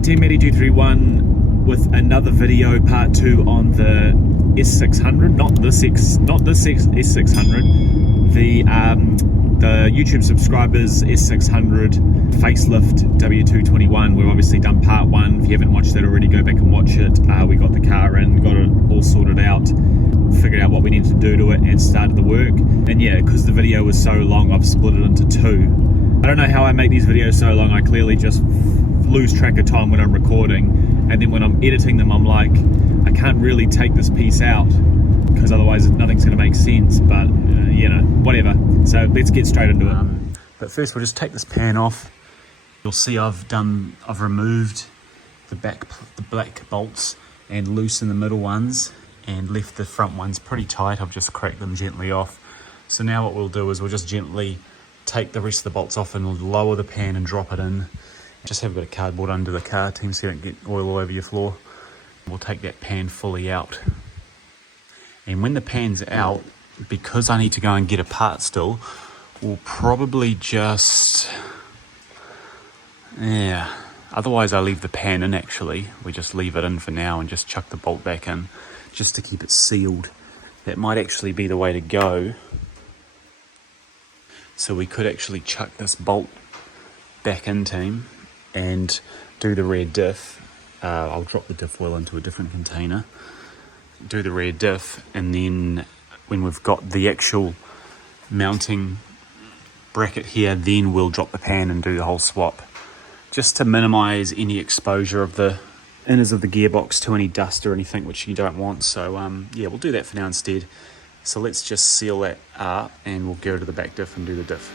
W221 with another video, part 2 on the S600, not this S600, the YouTube subscribers S600 facelift W221. We've obviously done part 1. If you haven't watched that already, go back and watch it. We got the car in, got it all sorted out, figured out what we needed to do to it, and started the work. And yeah, because the video was so long, I've split it into 2. I don't know how I make these videos so long. I clearly just lose track of time when I'm recording, and then when I'm editing them I'm like, I can't really take this piece out because otherwise nothing's going to make sense, but you know, whatever. So let's get straight into it. But first we'll just take this pan off. You'll see I've removed the black bolts and loosened the middle ones and left the front ones pretty tight. I've just cracked them gently off. So now what we'll do is we'll just gently take the rest of the bolts off and we'll lower the pan and drop it in. Just have a bit of cardboard under the car, team, so you don't get oil all over your floor. We'll take that pan fully out. And when the pan's out, because I need to go and get a part still, we'll probably just, yeah, otherwise I leave the pan in actually. We just leave it in for now and just chuck the bolt back in just to keep it sealed. That might actually be the way to go. So we could actually chuck this bolt back in, team, and do the rear diff. I'll drop the diff oil into a different container, do the rear diff, and then when we've got the actual mounting bracket here, then we'll drop the pan and do the whole swap, just to minimize any exposure of the inners of the gearbox to any dust or anything which you don't want. So yeah, we'll do that for now instead. So let's just seal that up and we'll go to the back diff and do the diff.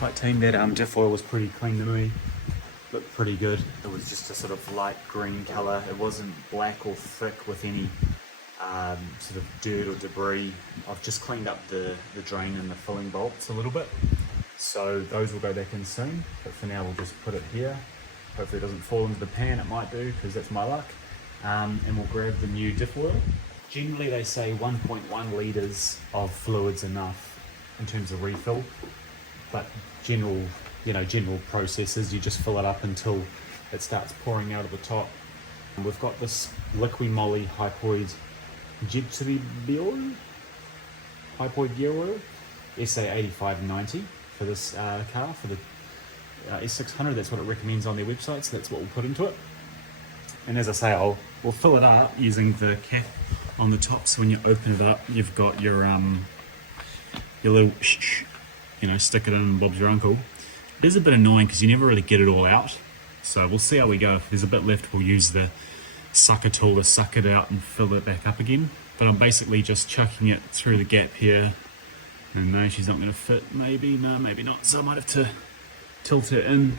Right team, that diff oil was pretty clean to me, looked pretty good. It was just a sort of light green colour. It wasn't black or thick with any sort of dirt or debris. I've just cleaned up the drain and the filling bolts a little bit, so those will go back in soon, but for now we'll just put it here. Hopefully it doesn't fall into the pan. It might do, because that's my luck. And we'll grab the new diff oil. Generally they say 1.1 litres of fluid's enough in terms of refill, but general processes, you just fill it up until it starts pouring out of the top. And we've got this liquid moly hypoid gypsy oil, hypoid gear oil, SA8590 for this car, for the S600. That's what it recommends on their website, so that's what we'll put into it. And as I say, we'll fill it up using the cap on the top, so when you open it up, you've got your little stick it in, Bob's your uncle. It is a bit annoying because you never really get it all out. So we'll see how we go. If there's a bit left, we'll use the sucker tool to suck it out and fill it back up again. But I'm basically just chucking it through the gap here. And no, she's not going to fit. Maybe, no, maybe not. So I might have to tilt it in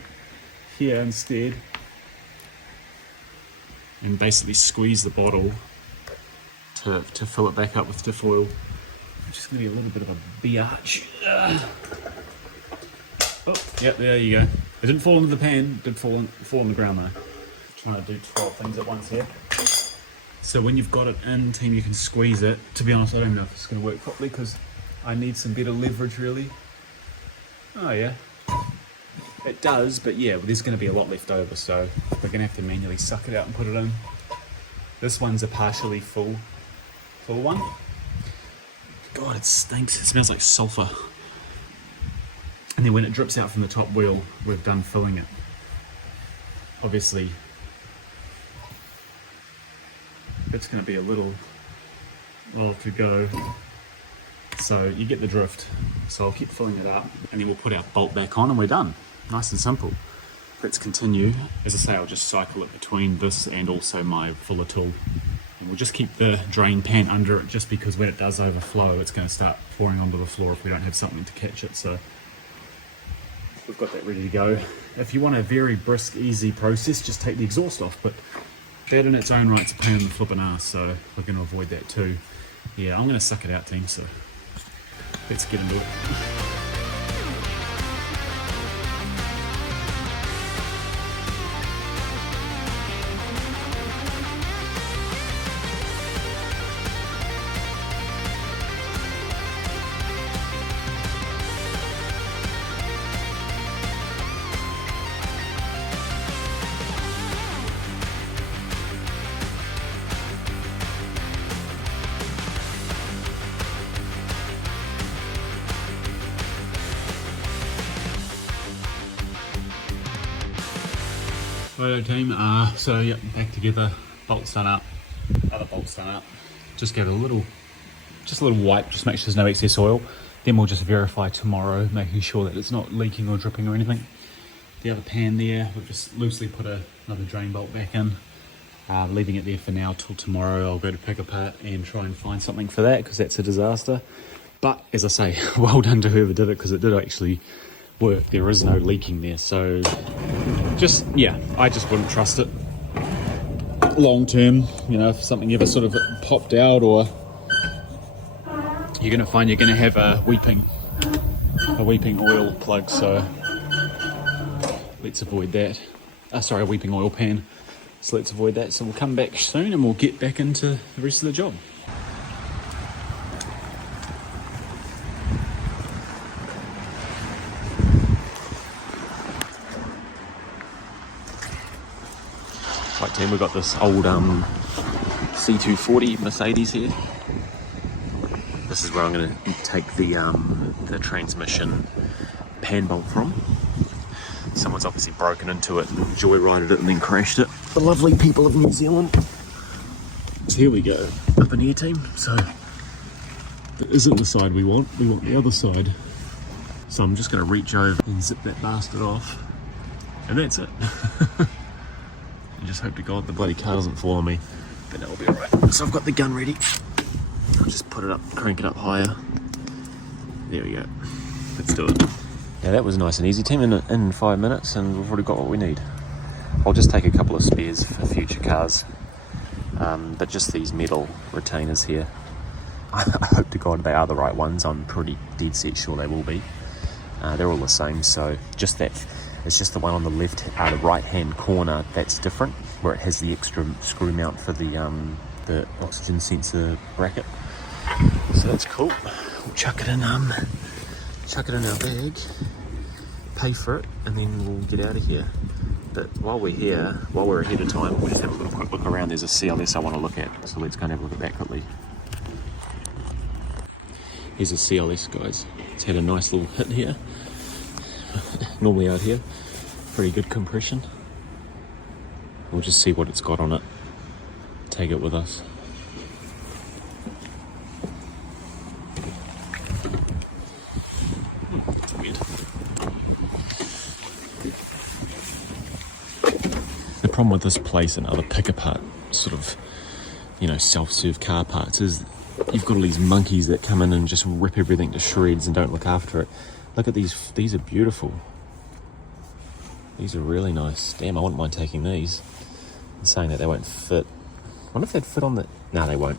here instead. And basically squeeze the bottle to fill it back up with diff oil. Just going to be a little bit of a biatch. Oh, yep, there you go. It didn't fall into the pan, it did fall on the ground though. Trying to do 12 things at once here. So when you've got it in, team, you can squeeze it. To be honest, I don't know if it's going to work properly because I need some better leverage really. Oh yeah, it does, but yeah, there's going to be a lot left over, so we're going to have to manually suck it out and put it in. This one's a partially full one. God, it stinks. It smells like sulphur. And then when it drips out from the top wheel, we've done filling it. Obviously, it's going to be a little while to go. So you get the drift. So I'll keep filling it up, and then we'll put our bolt back on and we're done. Nice and simple. Let's continue. As I say, I'll just cycle it between this and also my filler tool. And we'll just keep the drain pan under it, just because when it does overflow, it's going to start pouring onto the floor if we don't have something to catch it. So we've got that ready to go. If you want a very brisk, easy process, just take the exhaust off, but that in its own right's a pain in the flipping ass, so we're going to avoid that too. Yeah, I'm going to suck it out, team, so let's get into it. Righto team, so yep, back together, bolts done up, other bolts done up. Just give it a little wipe, just make sure there's no excess oil. Then we'll just verify tomorrow, making sure that it's not leaking or dripping or anything. The other pan there, we've just loosely put another drain bolt back in, leaving it there for now till tomorrow. I'll go to pick apart and try and find something for that, because that's a disaster. But as I say, well done to whoever did it, because it did actually work. There is no leaking there, so just, yeah, I just wouldn't trust it long term. You know, if something ever sort of popped out, or you're gonna find you're gonna have a weeping oil plug, so let's avoid that. Sorry, a weeping oil pan, so let's avoid that. So we'll come back soon and we'll get back into the rest of the job. Right team, we've got this old C240 Mercedes here. This is where I'm going to take the transmission pan bolt from. Someone's obviously broken into it and joyrided it and then crashed it. The lovely people of New Zealand. So here we go, up in here team. So that isn't the side we want the other side. So I'm just going to reach over and zip that bastard off, and that's it. And just hope to God the bloody car doesn't fall on me, but that'll be alright. So I've got the gun ready. I'll just put it up, crank it up higher. There we go. Let's do it. Yeah, that was nice and easy team, in 5 minutes, and we've already got what we need. I'll just take a couple of spares for future cars, but just these metal retainers here. I hope to God they are the right ones. I'm pretty dead set sure they will be. They're all the same, so just that. It's just the one on the the right hand corner that's different, where it has the extra screw mount for the oxygen sensor bracket. So that's cool. We'll chuck it in our bag, pay for it, and then we'll get out of here. But while we're ahead of time, we'll just have a little quick look around. There's a CLS I want to look at, so let's go and have a look at that quickly. Here's a CLS, guys. It's had a nice little hit here. Normally out here, pretty good compression. We'll just see what it's got on it, take it with us. That's weird. The problem with this place and other pick-apart sort of, you know, self-serve car parts is you've got all these monkeys that come in and just rip everything to shreds and don't look after it. Look at these are beautiful. These are really nice. Damn, I wouldn't mind taking these. I'm saying that they won't fit. I wonder if they'd fit on the... No, they won't.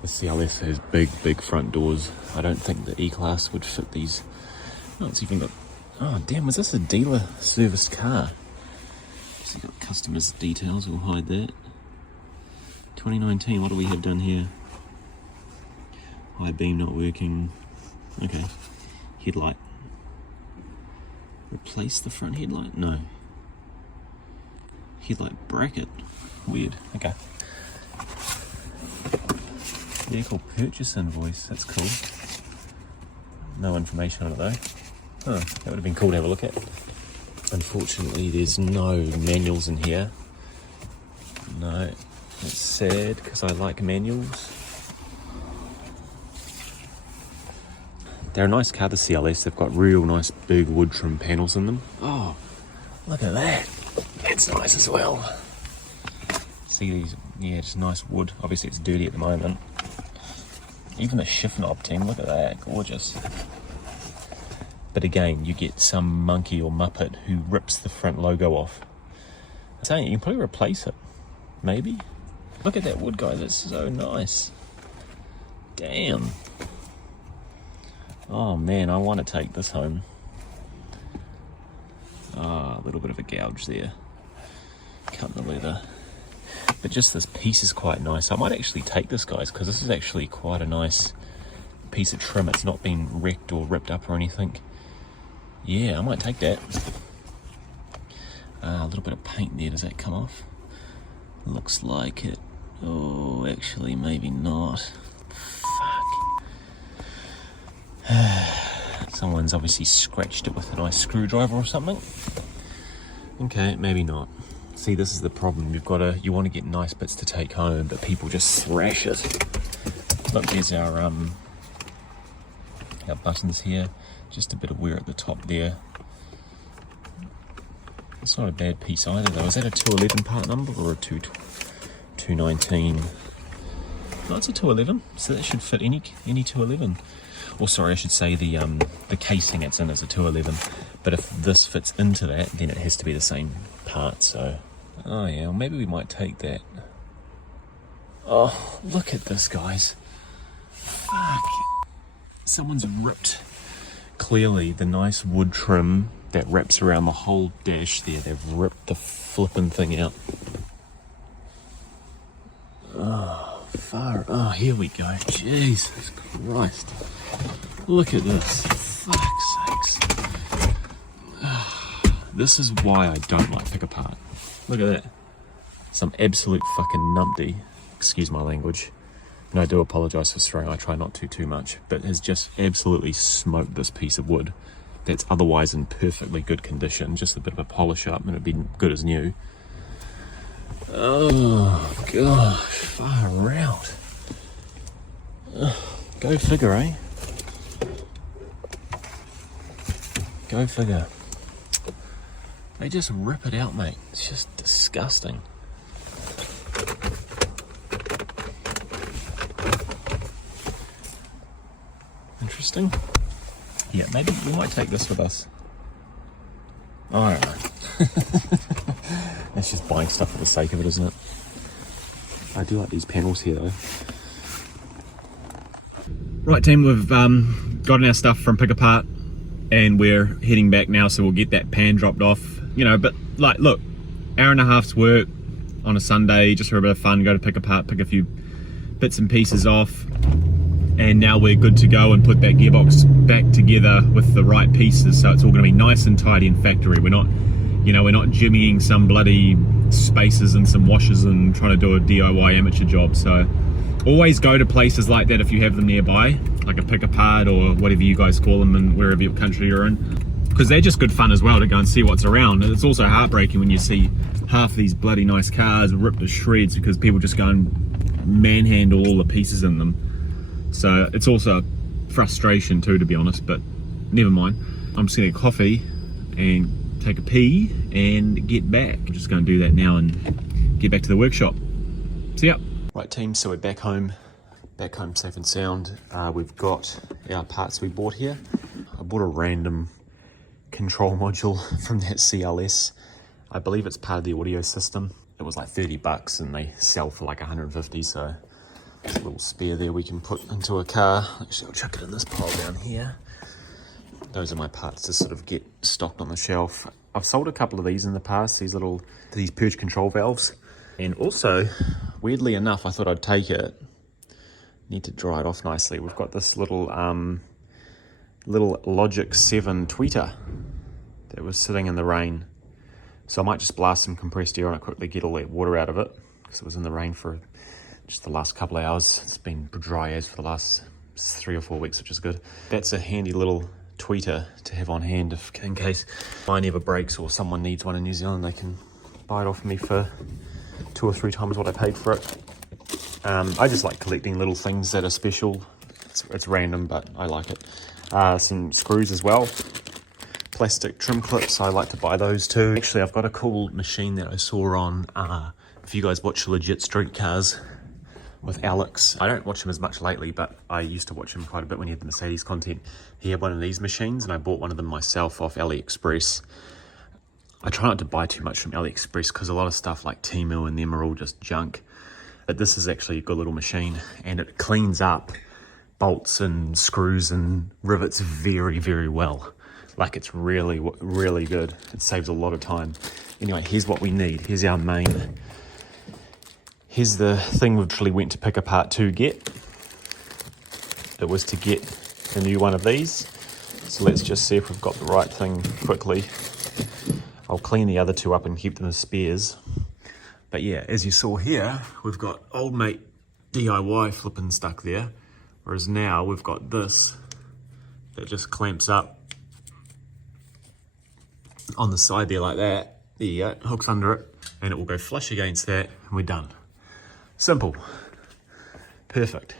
The CLS has big front doors. I don't think the E-Class would fit these. Oh, it's even got... Oh, damn, was this a dealer serviced car? So got customers' details, we'll hide that. 2019, what do we have done here? High beam not working. Okay. Headlight. Replace the front headlight? No. Headlight bracket. Weird. Okay. Vehicle purchase invoice. That's cool. No information on it though. Oh, that would have been cool to have a look at. Unfortunately, there's no manuals in here. No. It's sad because I like manuals. They're a nice car, the CLS. They've got real nice big wood trim panels in them. Oh, look at that. That's nice as well. See these? Yeah, just nice wood. Obviously it's dirty at the moment. Even the shift knob team, look at that, gorgeous. But again, you get some monkey or muppet who rips the front logo off. I'm saying you can probably replace it, maybe. Look at that wood, guys, it's so nice. Damn. Oh man, I want to take this home. Ah, a little bit of a gouge there. Cut the leather. But just this piece is quite nice. I might actually take this, guys, because this is actually quite a nice piece of trim. It's not been wrecked or ripped up or anything. Yeah, I might take that. A little bit of paint there. Does that come off? Looks like it. Oh, actually, maybe not. Fuck. Someone's obviously scratched it with a nice screwdriver or something. Okay, maybe not. See, this is the problem. You want to get nice bits to take home, but people just thrash it. Look, there's our buttons here. Just a bit of wear at the top there. It's not a bad piece either, though. Is that a 211 part number or a 219? No, it's a 211, so that should fit any 211. Or sorry, I should say the casing it's in is a 211. But if this fits into that, then it has to be the same part. So, oh yeah, well, maybe we might take that. Oh, look at this, guys. Fuck. Someone's ripped, clearly, the nice wood trim that wraps around the whole dash there. They've ripped the flipping thing out. Oh, far. Oh, here we go. Jesus Christ. Look at this. Fuck's sakes. This is why I don't like pick apart. Look at that. Some absolute fucking numpty. Excuse my language. And I do apologise for swearing, I try not to too much, but has just absolutely smoked this piece of wood that's otherwise in perfectly good condition, just a bit of a polish up and it'd be good as new. Oh gosh, far out. Go figure, eh? Go figure. They just rip it out, mate. It's just disgusting. Interesting. Yeah, maybe we might take this with us. Oh, I don't know. That's just buying stuff for the sake of it, isn't it? I do like these panels here, though. Right, team, we've gotten our stuff from Pick Apart, and we're heading back now, so we'll get that pan dropped off. You know, but like, look, hour and a half's work on a Sunday, just for a bit of fun. Go to Pick Apart, pick a few bits and pieces off. And now we're good to go and put that gearbox back together with the right pieces, so it's all going to be nice and tidy in factory. We're not, you know, we're not jimmying some bloody spacers and some washers and trying to do a DIY amateur job. So always go to places like that if you have them nearby, like a Pick Apart or whatever you guys call them in wherever your country you're in, because they're just good fun as well to go and see what's around. And it's also heartbreaking when you see half these bloody nice cars ripped to shreds because people just go and manhandle all the pieces in them. So it's also frustration too, to be honest, but never mind. I'm just gonna get coffee and take a pee and get back. I'm just gonna do that now and get back to the workshop. See ya. Right, team, so we're back home safe and sound. We've got our parts we bought here. I bought a random control module from that CLS. I believe it's part of the audio system. It was like 30 bucks and they sell for like 150, so a little spare there we can put into a car. Actually, I'll chuck it in this pile down here. Those are my parts to sort of get stocked on the shelf. I've sold a couple of these in the past, these purge control valves. And also, weirdly enough, I thought I'd take it. Need to dry it off nicely. We've got this little Logic 7 tweeter that was sitting in the rain. So I might just blast some compressed air on it quickly, get all that water out of it, because it was in the rain for just the last couple of hours. It's been dry as for the last 3 or 4 weeks, which is good. That's a handy little tweeter to have on hand in case mine ever breaks or someone needs one in New Zealand. They can buy it off me for 2 or 3 times what I paid for it. I just like collecting little things that are special. It's random, but I like it. Some screws as well. Plastic trim clips, I like to buy those too. Actually, I've got a cool machine that I saw on, if you guys watch Legit Street Cars with Alex. I don't watch him as much lately, but I used to watch him quite a bit when he had the Mercedes content. He had one of these machines and I bought one of them myself off AliExpress. I try not to buy too much from AliExpress because a lot of stuff like Temu and them are all just junk. But this is actually a good little machine and it cleans up bolts and screws and rivets very, very well. Like it's really, really good. It saves a lot of time. Anyway, here's what we need. Here's our main. Here's the thing we literally went to pick apart to get. It was to get a new one of these. So let's just see if we've got the right thing quickly. I'll clean the other two up and keep them as spares. But yeah, as you saw here, we've got old mate DIY flipping stuck there. Whereas now we've got this that just clamps up on the side there like that. There you go, hooks under it, and it will go flush against that, and we're done. Simple. Perfect.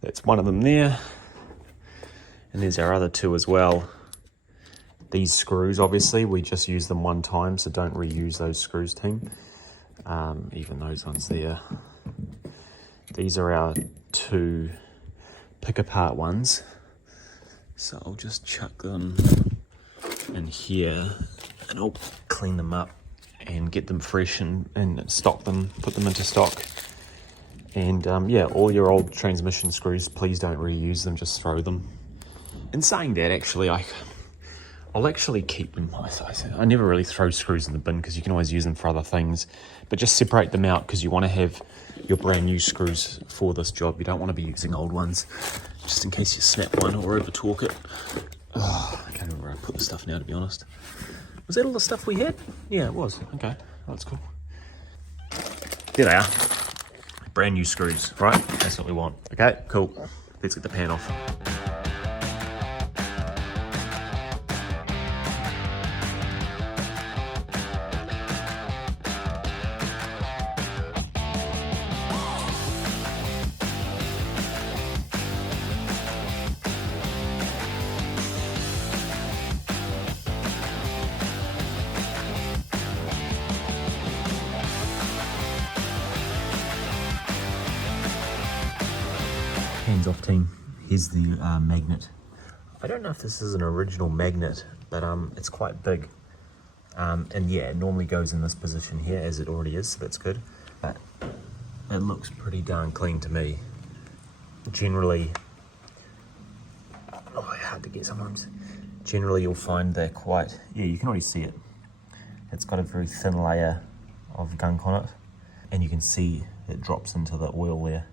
That's one of them there. And there's our other two as well. These screws, obviously, we just use them one time, so don't reuse those screws, team. Even those ones there. These are our two pick apart ones. So I'll just chuck them in here and I'll clean them up and get them fresh and stock them, put them into stock. And yeah, all your old transmission screws, please don't reuse them, just throw them. In saying that, actually, I'll actually keep them. I never really throw screws in the bin because you can always use them for other things, but just separate them out because you want to have your brand new screws for this job. You don't want to be using old ones, just in case you snap one or over torque it. Oh, I can't remember where I put the stuff now, to be honest. Was that all the stuff we had? Yeah, it was. Okay, that's cool. There they are. Brand new screws, right? That's what we want. Okay, cool. Let's get the pan off. Hands off, team. Here's the magnet. I don't know if this is an original magnet, but it's quite big. And yeah, it normally goes in this position here, as it already is, so that's good. But it looks pretty darn clean to me. Generally, oh, hard to get sometimes. Generally, you'll find they're quite, yeah, you can already see it. It's got a very thin layer of gunk on it, and you can see it drops into the oil there.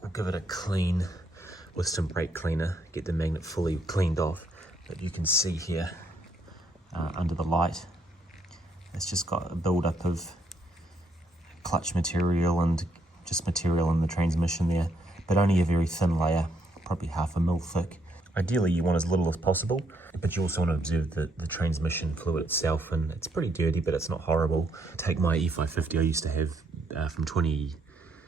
We'll give it a clean with some brake cleaner, get the magnet fully cleaned off. But you can see here under the light, it's just got a build-up of clutch material and just material in the transmission there, but only a very thin layer, probably 1/2 mil thick. Ideally you want as little as possible, but you also want to observe the transmission fluid itself, and it's pretty dirty, but it's not horrible. Take my E550 I used to have from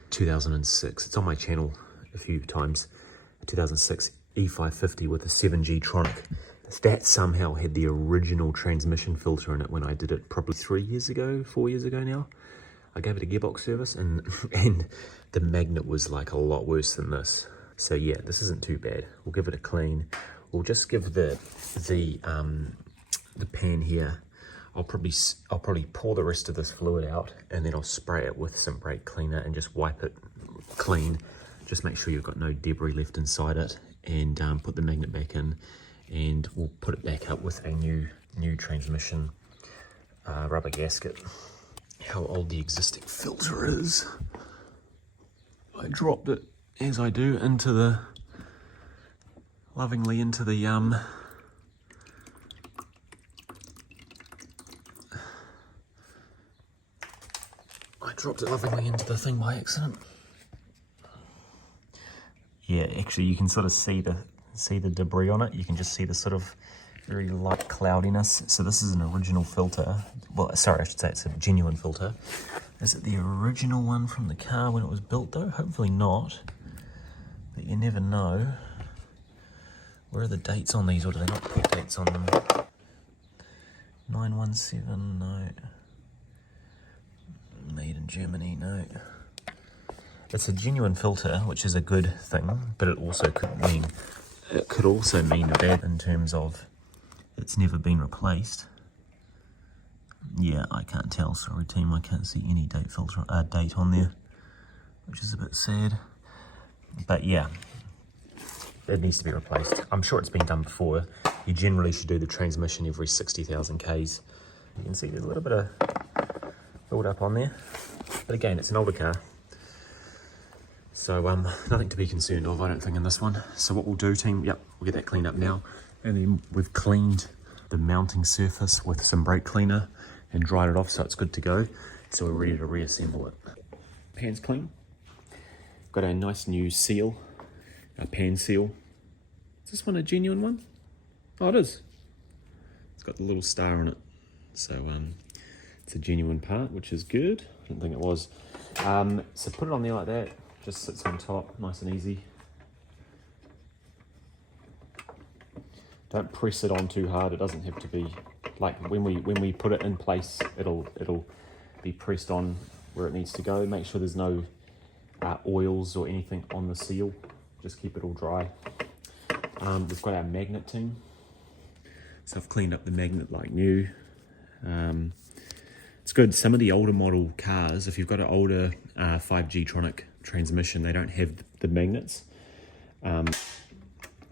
2006. It's on my channel a few times. 2006 E550 with a 7G Tronic. That somehow had the original transmission filter in it when I did it probably 4 years ago now. I gave it a gearbox service and the magnet was like a lot worse than this. So yeah, this isn't too bad. We'll give it a clean. We'll just give the pan here. I'll probably pour the rest of this fluid out and then I'll spray it with some brake cleaner and just wipe it clean. Just make sure you've got no debris left inside it, and put the magnet back in, and we'll put it back up with a new transmission rubber gasket. How old the existing filter is. I dropped it, as I do, lovingly into the thing by accident. Yeah, actually you can sort of see the debris on it. You can just see the sort of very light cloudiness. So this is an original filter. Well, sorry, I should say it's a genuine filter. Is it the original one from the car when it was built though? Hopefully not, but you never know. Where are the dates on these, or do they not put dates on them? 917, no. Made in Germany, no. It's a genuine filter, which is a good thing, but it also could mean bad in terms of it's never been replaced. Yeah, I can't tell. Sorry, team. I can't see any date on there, which is a bit sad. But yeah, it needs to be replaced. I'm sure it's been done before. You generally should do the transmission every 60,000 Ks. You can see there's a little bit of build up on there. But again, it's an older car. So nothing to be concerned of, I don't think, in this one. So what we'll do, team, yep, we'll get that cleaned up now. And then we've cleaned the mounting surface with some brake cleaner and dried it off so it's good to go. So we're ready to reassemble it. Pan's clean. Got a nice new seal, a pan seal. Is this one a genuine one? Oh, it is. It's got the little star on it. So it's a genuine part, which is good. I didn't think it was. So put it on there like that. Just sits on top, nice and easy. Don't press it on too hard. It doesn't have to be like when we put it in place. It'll be pressed on where it needs to go. Make sure there's no oils or anything on the seal. Just keep it all dry. We've got our magnet team. So I've cleaned up the magnet like new. It's good. Some of the older model cars, if you've got an older 5G-tronic transmission, they don't have the magnets. So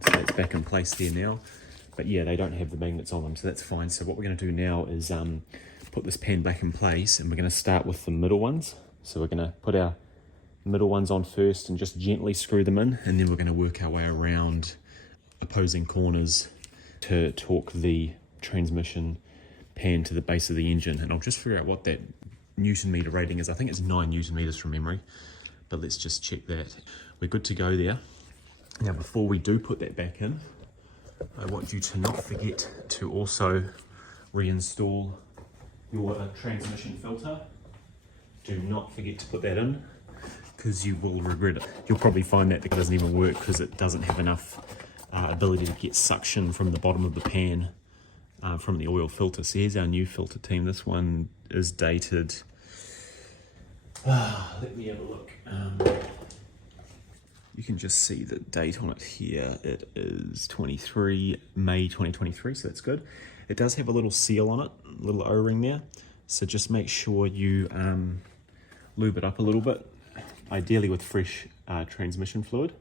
it's back in place there now. But yeah, they don't have the magnets on them, so that's fine. So what we're going to do now is put this pan back in place, and we're going to start with the middle ones. So we're going to put our middle ones on first and just gently screw them in, and then we're going to work our way around opposing corners to torque the transmission pan to the base of the engine. And I'll just figure out what that Newton meter rating is. I think it's 9 Newton meters from memory, but let's just check that. We're good to go there. Now, before we do put that back in, I want you to not forget to also reinstall your transmission filter. Do not forget to put that in, because you will regret it. You'll probably find that it doesn't even work because it doesn't have enough ability to get suction from the bottom of the pan from the oil filter. So here's our new filter team. This one is dated. Let me have a look. You can just see the date on it here. It is May 2023, so that's good. It does have a little seal on it, a little O-ring there. So just make sure you lube it up a little bit, ideally with fresh transmission fluid.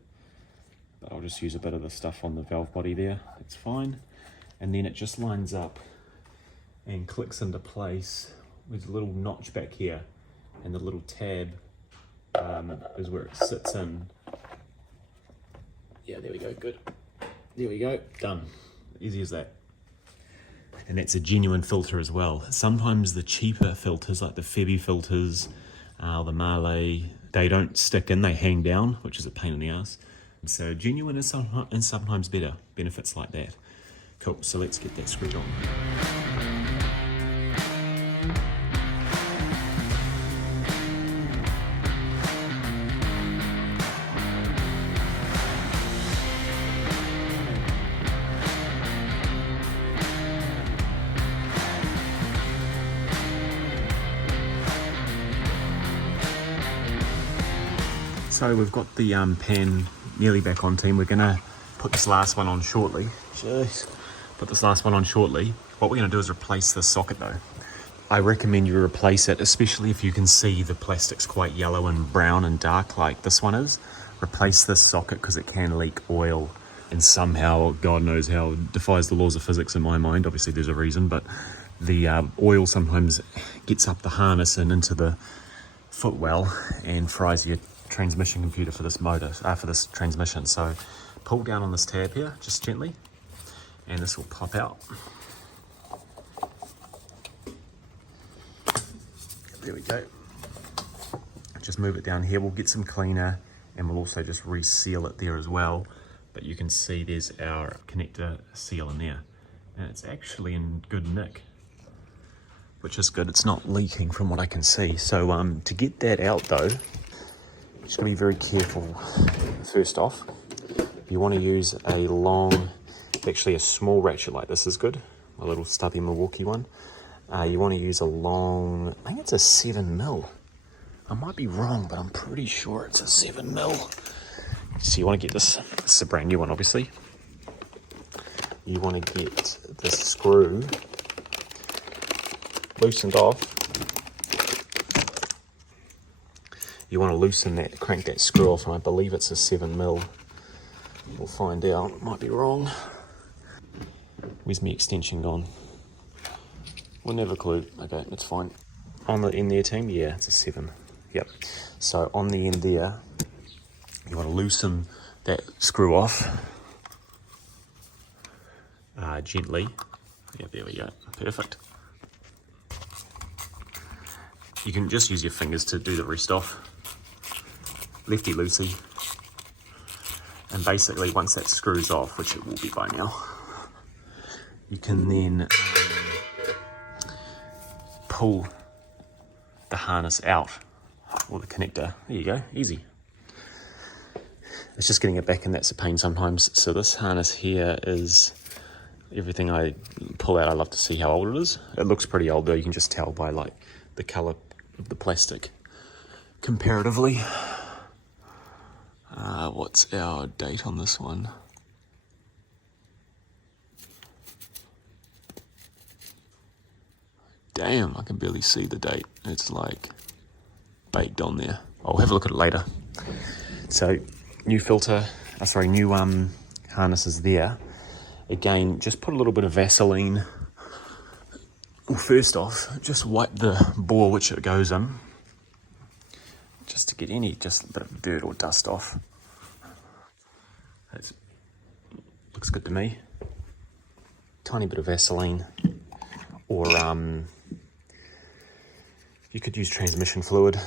But I'll just use a bit of the stuff on the valve body there, that's fine. And then it just lines up and clicks into place with a little notch back here, and the little tab is where it sits in. Yeah, there we go, good. There we go, done. Easy as that. And that's a genuine filter as well. Sometimes the cheaper filters, like the Febi filters, the Marley, they don't stick in, they hang down, which is a pain in the ass. So genuine is sometimes better, benefits like that. Cool, so let's get that screwed on. So we've got the pan nearly back on, team. We're gonna put this last one on shortly. Jeez. Put this last one on shortly. What we're gonna do is replace this socket though. I recommend you replace it, especially if you can see the plastic's quite yellow and brown and dark like this one is. Replace this socket because it can leak oil, and somehow, God knows how, defies the laws of physics in my mind. Obviously there's a reason, but the oil sometimes gets up the harness and into the footwell and fries your transmission computer for this motor, for this transmission. So pull down on this tab here, just gently, and this will pop out. There we go. Just move it down here. We'll get some cleaner, and we'll also just reseal it there as well. But you can see there's our connector seal in there, and it's actually in good nick, which is good. It's not leaking from what I can see. So to get that out though, just gotta be very careful. First off, you want to use a long, actually a small ratchet like this is good, a little stubby Milwaukee one. You want to use a long, I think it's a 7mm I might be wrong, but I'm pretty sure it's a 7mm. So you want to get this is a brand new one, obviously. You want to get this screw loosened off. You want to loosen that, crank that screw off, and I believe it's a 7mm. We'll find out, it might be wrong. Where's my extension gone? We'll never clue. Okay, that's fine. On the end there, team, yeah, it's a 7. Yep. So on the end there, you want to loosen that screw off gently. Yeah, there we go. Perfect. You can just use your fingers to do the rest off. Lefty loosey. And basically, once that screws off, which it will be by now, you can then pull the harness out, or the connector. There you go, easy. It's just getting it back in that's a pain sometimes. So this harness here is everything I pull out. I love to see how old it is. It looks pretty old though. You can just tell by like the color of the plastic comparatively. What's our date on this one? Damn, I can barely see the date. It's like baked on there. I'll have a look at it later. So new filter, new harnesses there. Again, just put a little bit of Vaseline. Well, first off, just wipe the bore which it goes in, just to get just a bit of dirt or dust off. That looks good to me. Tiny bit of Vaseline, or you could use transmission fluid.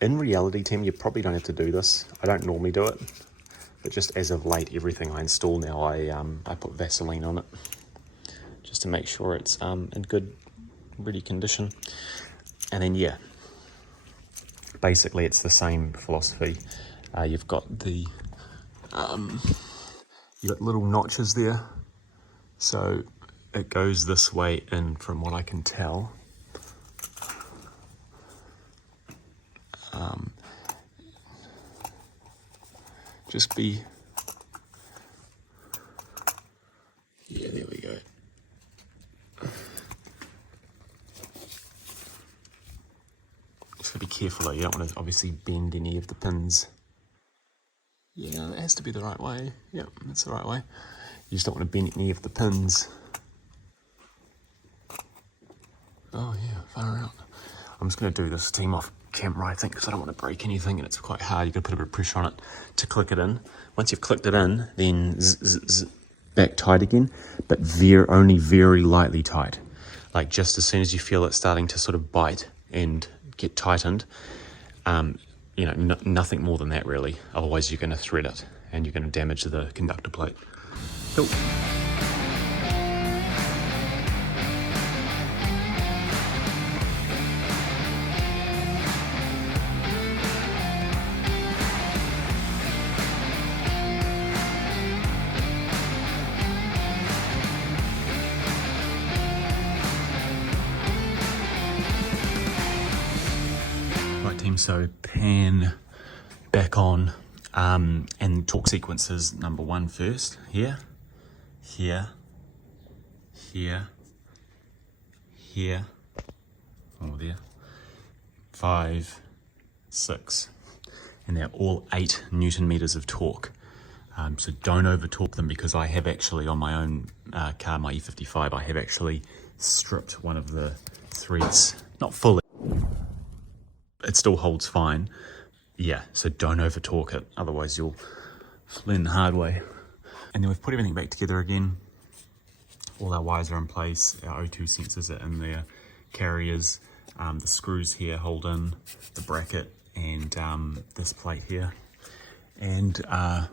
In reality, Tim, you probably don't have to do this. I don't normally do it, but just as of late, everything I install now, I put Vaseline on it, just to make sure it's in good, ready condition. And then yeah, basically it's the same philosophy. You've got the little notches there, so it goes this way in, from what I can tell. Just be, yeah, there we go. Just gotta be careful though, you don't want to obviously bend any of the pins. Yeah, that has to be the right way. Yep, that's the right way. You just don't want to bend any of the pins. Oh yeah, far out. I'm just going to do this team off camera, I think, because I don't want to break anything, and it's quite hard. You've got to put a bit of pressure on it to click it in. Once you've clicked it in, then back tight again, but only very lightly tight. Like just as soon as you feel it starting to sort of bite and get tightened, nothing more than that really. Otherwise you're going to thread it and you're going to damage the conductor plate. Cool. So pan back on, and torque sequences number 1 first. Here, here, here, here, oh there, 5, 6, and they're all 8 Newton meters of torque. So don't over torque them, because I have actually on my own car, my E55, I have actually stripped one of the threads, not fully. It still holds fine. Yeah, so don't over torque it, otherwise you'll learn the hard way. And then we've put everything back together again. All our wires are in place, our O2 sensors are in there, carriers, the screws here hold in the bracket and this plate here. And I've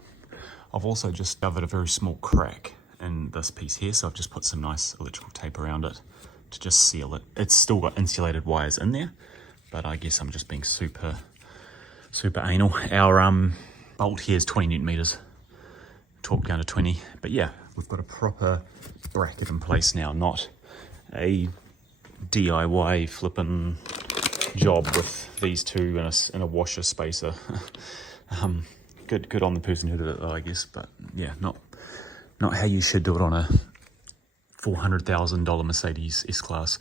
also just discovered a very small crack in this piece here, so I've just put some nice electrical tape around it to just seal it. It's still got insulated wires in there, but I guess I'm just being super anal. Our bolt here is 20 Newton meters, torque down to 20. But yeah, we've got a proper bracket in place now, not a DIY flippin' job with these two in a washer spacer. Good on the person who did it though, I guess. But yeah, not how you should do it on a $400,000 Mercedes S-Class.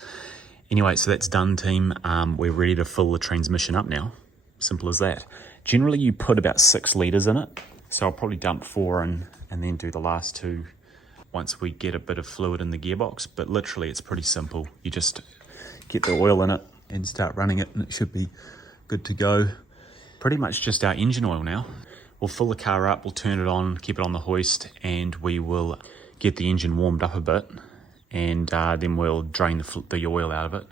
Anyway, so that's done, team. We're ready to fill the transmission up now. Simple as that. Generally, you put about 6 litres in it. So I'll probably dump 4 in and then do the last 2 once we get a bit of fluid in the gearbox. But literally, it's pretty simple. You just get the oil in it and start running it, and it should be good to go. Pretty much just our engine oil now. We'll fill the car up, we'll turn it on, keep it on the hoist, and we will get the engine warmed up a bit, and then we'll drain the oil out of it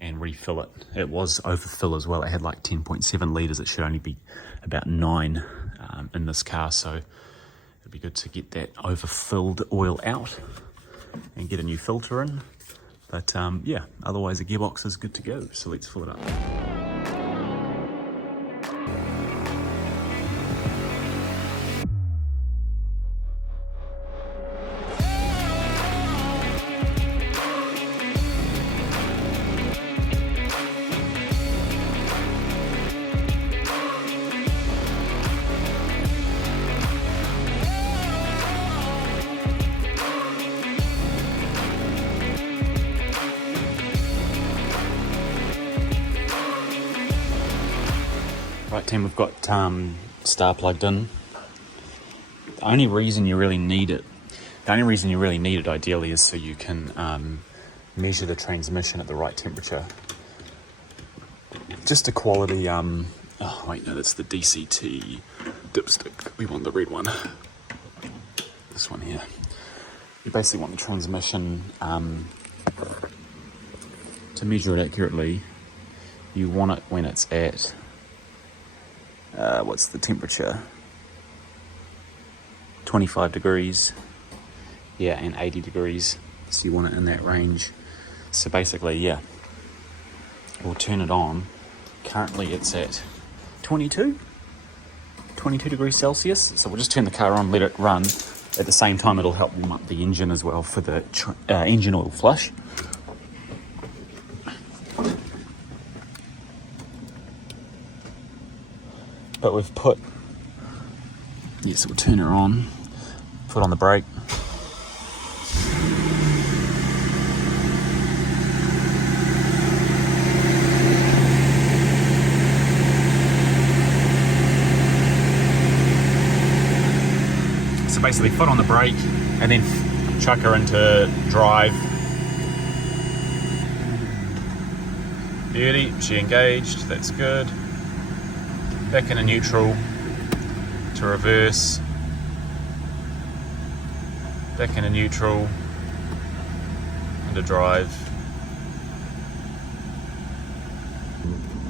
and refill it. It was overfill as well. It had like 10.7 litres. It should only be about 9 in this car, so it'd be good to get that overfilled oil out and get a new filter in. But yeah, otherwise the gearbox is good to go, so let's fill it up. Right, team, we've got star plugged in. The only reason you really need it ideally is so you can measure the transmission at the right temperature. Just a quality, oh wait, no, that's the DCT dipstick. We want the red one. This one here. You basically want the transmission, to measure it accurately, you want it when it's at what's the temperature? 25 degrees. Yeah, and 80 degrees. So you want it in that range. So basically, yeah, we'll turn it on. Currently it's at 22 degrees Celsius. So we'll just turn the car on, let it run. At the same time, it'll help warm up the engine as well for the engine oil flush. But we've put, yes, we'll turn her on, put on the brake. So basically foot on the brake and then chuck her into drive. Beauty, she engaged, that's good. Back into neutral, to reverse, back into neutral, into drive,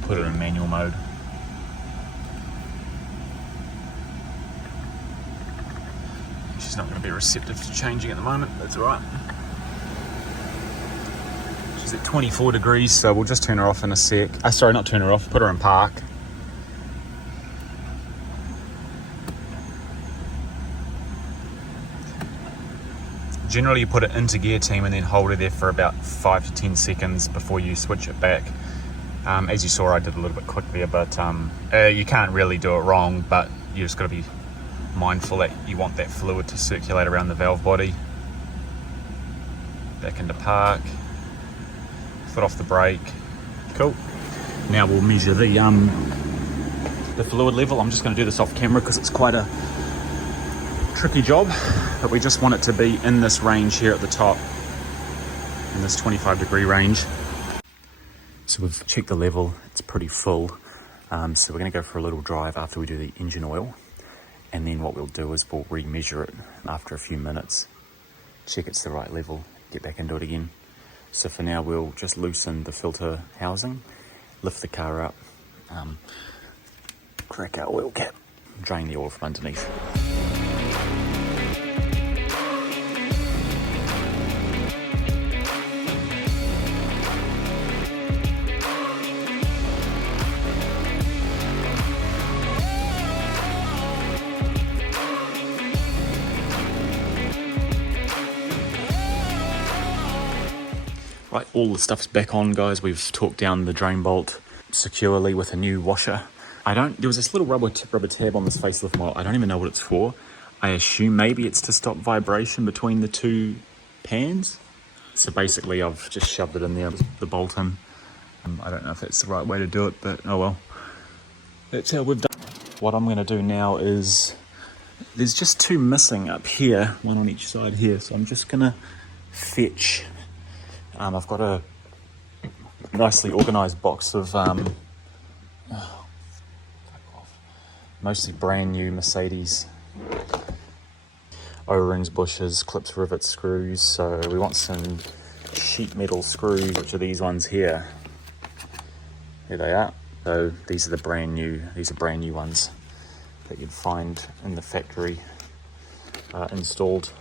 put it in manual mode. She's not going to be receptive to changing at the moment, that's alright. She's at 24 degrees, so we'll just turn her off in a sec. Sorry, not turn her off, put her in park. Generally you put it into gear, team, and then hold it there for about 5 to 10 seconds before you switch it back. As you saw, I did a little bit quick there, but you can't really do it wrong, but you just got to be mindful that you want that fluid to circulate around the valve body. Back into park, foot off the brake. Cool. Now we'll measure the fluid level. I'm just going to do this off camera because it's quite a tricky job, but we just want it to be in this range here at the top, in this 25 range. So we've checked the level, it's pretty full. So we're going to go for a little drive after we do the engine oil, and then what we'll do is we'll re-measure it after a few minutes, check it's the right level, get back into it again. So for now we'll just loosen the filter housing, lift the car up, crack our oil cap, drain the oil from underneath. Right, all the stuff's back on, guys. We've torqued down the drain bolt. securely with a new washer. There was this little rubber tab on this facelift model. I don't even know what it's for. I assume maybe it's to stop vibration between the two pans. So basically I've just shoved it in there with the bolt in. I don't know if that's the right way to do it, but oh well. That's how we've done. What I'm gonna do now is, there's just two missing up here, one on each side here. So I'm just gonna fetch, I've got a nicely organized box of mostly brand new Mercedes O-rings, bushes, clips, rivets, screws. So we want some sheet metal screws, which are these ones here. Here they are. So these are brand new ones that you'd find in the factory installed.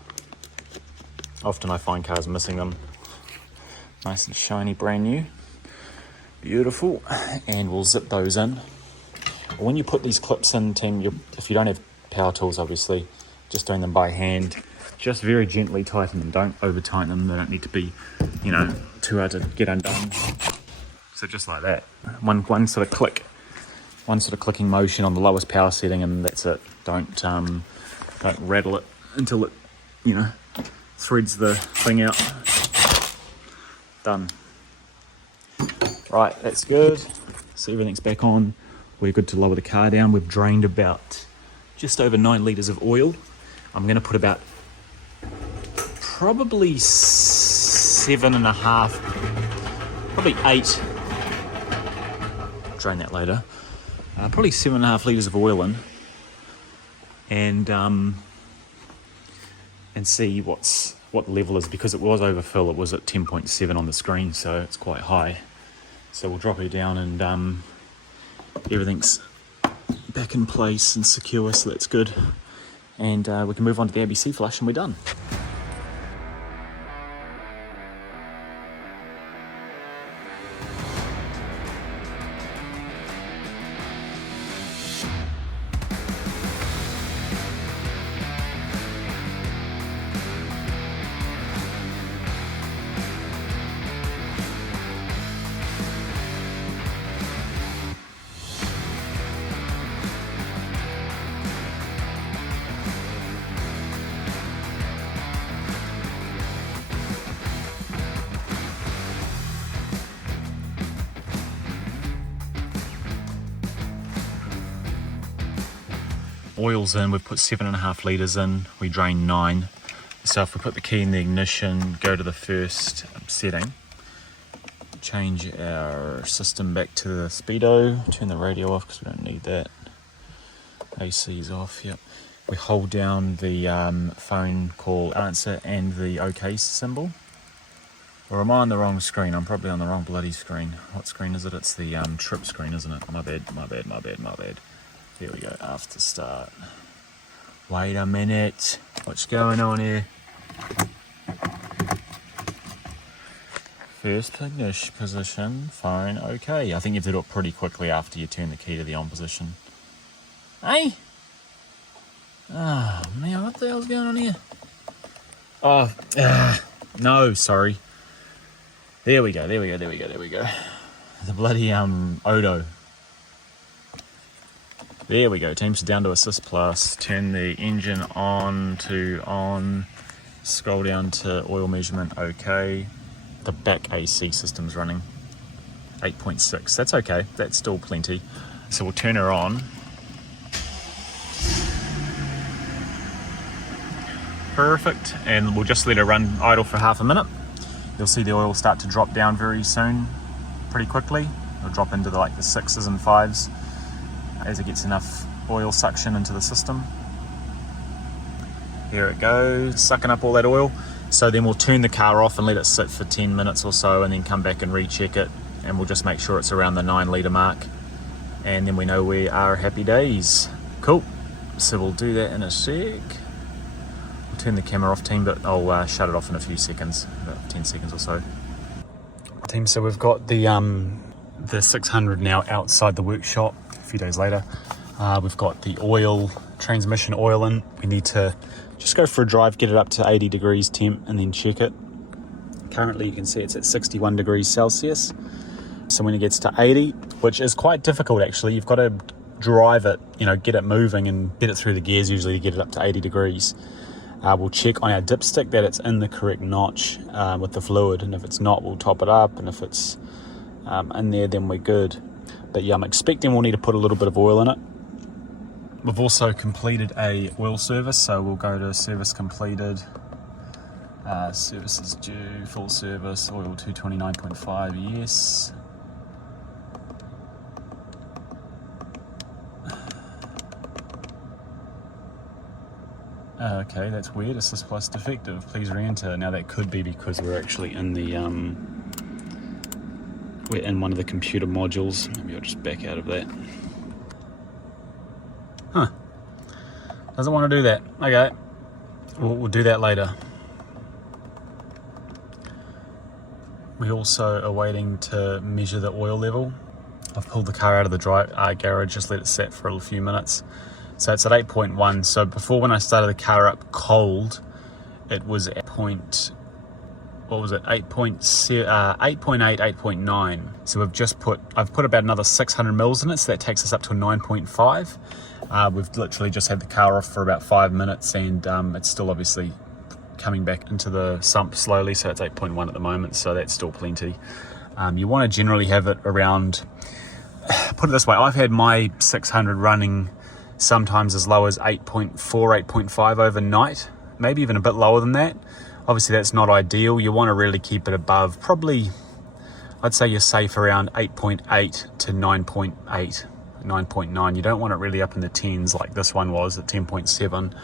Often I find cars missing them. Nice and shiny, brand new. Beautiful. And we'll zip those in. When you put these clips in, Tim, if you don't have power tools, obviously, just doing them by hand, just very gently tighten them. Don't over tighten them. They don't need to be, too hard to get undone. So just like that, one sort of click, one sort of clicking motion on the lowest power setting, and that's it. Don't rattle it until it, threads the thing out. Done. Right, that's good. So everything's back on. We're good to lower the car down. We've drained about just over 9 litres of oil. I'm going to put about probably 7.5, probably 8. Drain that later. Probably 7.5 litres of oil in, and see what the level is, because it was overfill. It was at 10.7 on the screen, so it's quite high. So we'll drop it down, and everything's back in place and secure, so that's good. And we can move on to the ABC flush, and we're done. Oil's in, we've put 7.5 litres in, we drained 9. So if we put the key in the ignition, go to the first setting, change our system back to the speedo, turn the radio off because we don't need that. AC's off, yep. We hold down the phone call answer and the OK symbol. Or am I on the wrong screen? I'm probably on the wrong bloody screen. What screen is it? It's the trip screen, isn't it? My bad. There we go, after start. Wait a minute, what's going on here? First ignition position, phone, okay. I think you have to do it pretty quickly after you turn the key to the on position. Hey? Oh man, what the hell's going on here? Oh, no, sorry. There we go. The bloody Odo. There we go, teams down to Assist Plus, turn the engine on to on, scroll down to oil measurement, okay. The back AC system's running, 8.6, that's okay, that's still plenty. So we'll turn her on. Perfect, and we'll just let her run idle for half a minute. You'll see the oil start to drop down very soon, pretty quickly. It'll drop into the 6s and 5s. As it gets enough oil suction into the system. Here it goes, sucking up all that oil. So then we'll turn the car off and let it sit for 10 minutes or so, and then come back and recheck it, and we'll just make sure it's around the 9 litre mark, and then we know we are happy days. Cool, so we'll do that in a sec. We'll turn the camera off, team, but I'll shut it off in a few seconds, about 10 seconds or so. Team, so we've got the 600 now outside the workshop. A few days later, we've got the transmission oil in. We need to just go for a drive, get it up to 80 degrees temp, and then check it. Currently you can see it's at 61 degrees Celsius. So when it gets to 80, which is quite difficult actually, you've got to drive it, get it moving and get it through the gears usually to get it up to 80 degrees. We'll check on our dipstick that it's in the correct notch with the fluid, and if it's not, we'll top it up, and if it's in there, then we're good. But yeah, I'm expecting we'll need to put a little bit of oil in it. We've also completed a oil service, so we'll go to service completed, services due, full service, oil 229.5, yes. Okay, that's weird. Assist plus defective. Please re-enter. Now that could be because we're actually in the we're in one of the computer modules. Maybe I'll just back out of that. Huh. Doesn't want to do that. Okay. We'll do that later. We also are waiting to measure the oil level. I've pulled the car out of the garage, just let it sit for a few minutes. So it's at 8.1. So before, when I started the car up cold, it was at 8.8, 8.9. So I've put about another 600 mils in it, so that takes us up to a 9.5. We've literally just had the car off for about 5 minutes, and it's still obviously coming back into the sump slowly, so it's 8.1 at the moment, so that's still plenty. You want to generally have it around, put it this way, I've had my 600 running sometimes as low as 8.4, 8.5 overnight, maybe even a bit lower than that. Obviously that's not ideal. You want to really keep it above, probably, I'd say you're safe around 8.8 to 9.8, 9.9. You don't want it really up in the 10s like this one was at 10.7,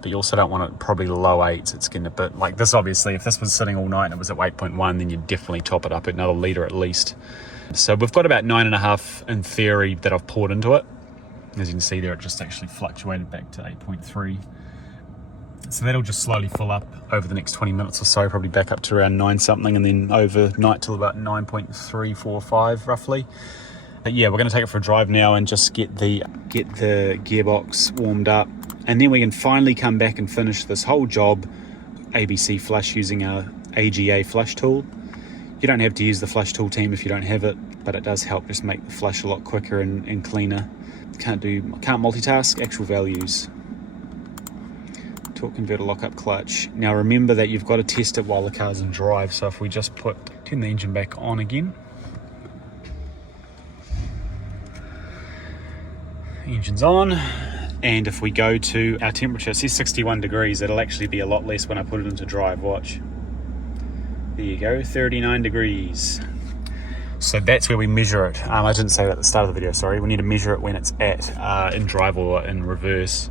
but you also don't want it probably low 8s. It's getting a bit like this. Obviously, if this was sitting all night and it was at 8.1, then you'd definitely top it up at another litre at least. So we've got about 9.5 in theory that I've poured into it. As you can see there, it just actually fluctuated back to 8.3. So that'll just slowly fill up over the next 20 minutes or so, probably back up to around 9 something, and then overnight till about 9.345 roughly. But yeah, we're going to take it for a drive now and just get the gearbox warmed up, and then we can finally come back and finish this whole job ABC flush using our AGA flush tool. You don't have to use the flush tool, team, if you don't have it, but it does help just make the flush a lot quicker and cleaner. Can't multitask. Actual values. Torque converter, lockup clutch. Now remember that you've got to test it while the car's in drive. So if we just turn the engine back on again. Engine's on. And if we go to our temperature, it says 61 degrees. It'll actually be a lot less when I put it into drive. Watch. There you go, 39 degrees. So that's where we measure it. I didn't say that at the start of the video, sorry. We need to measure it when it's at in drive or in reverse.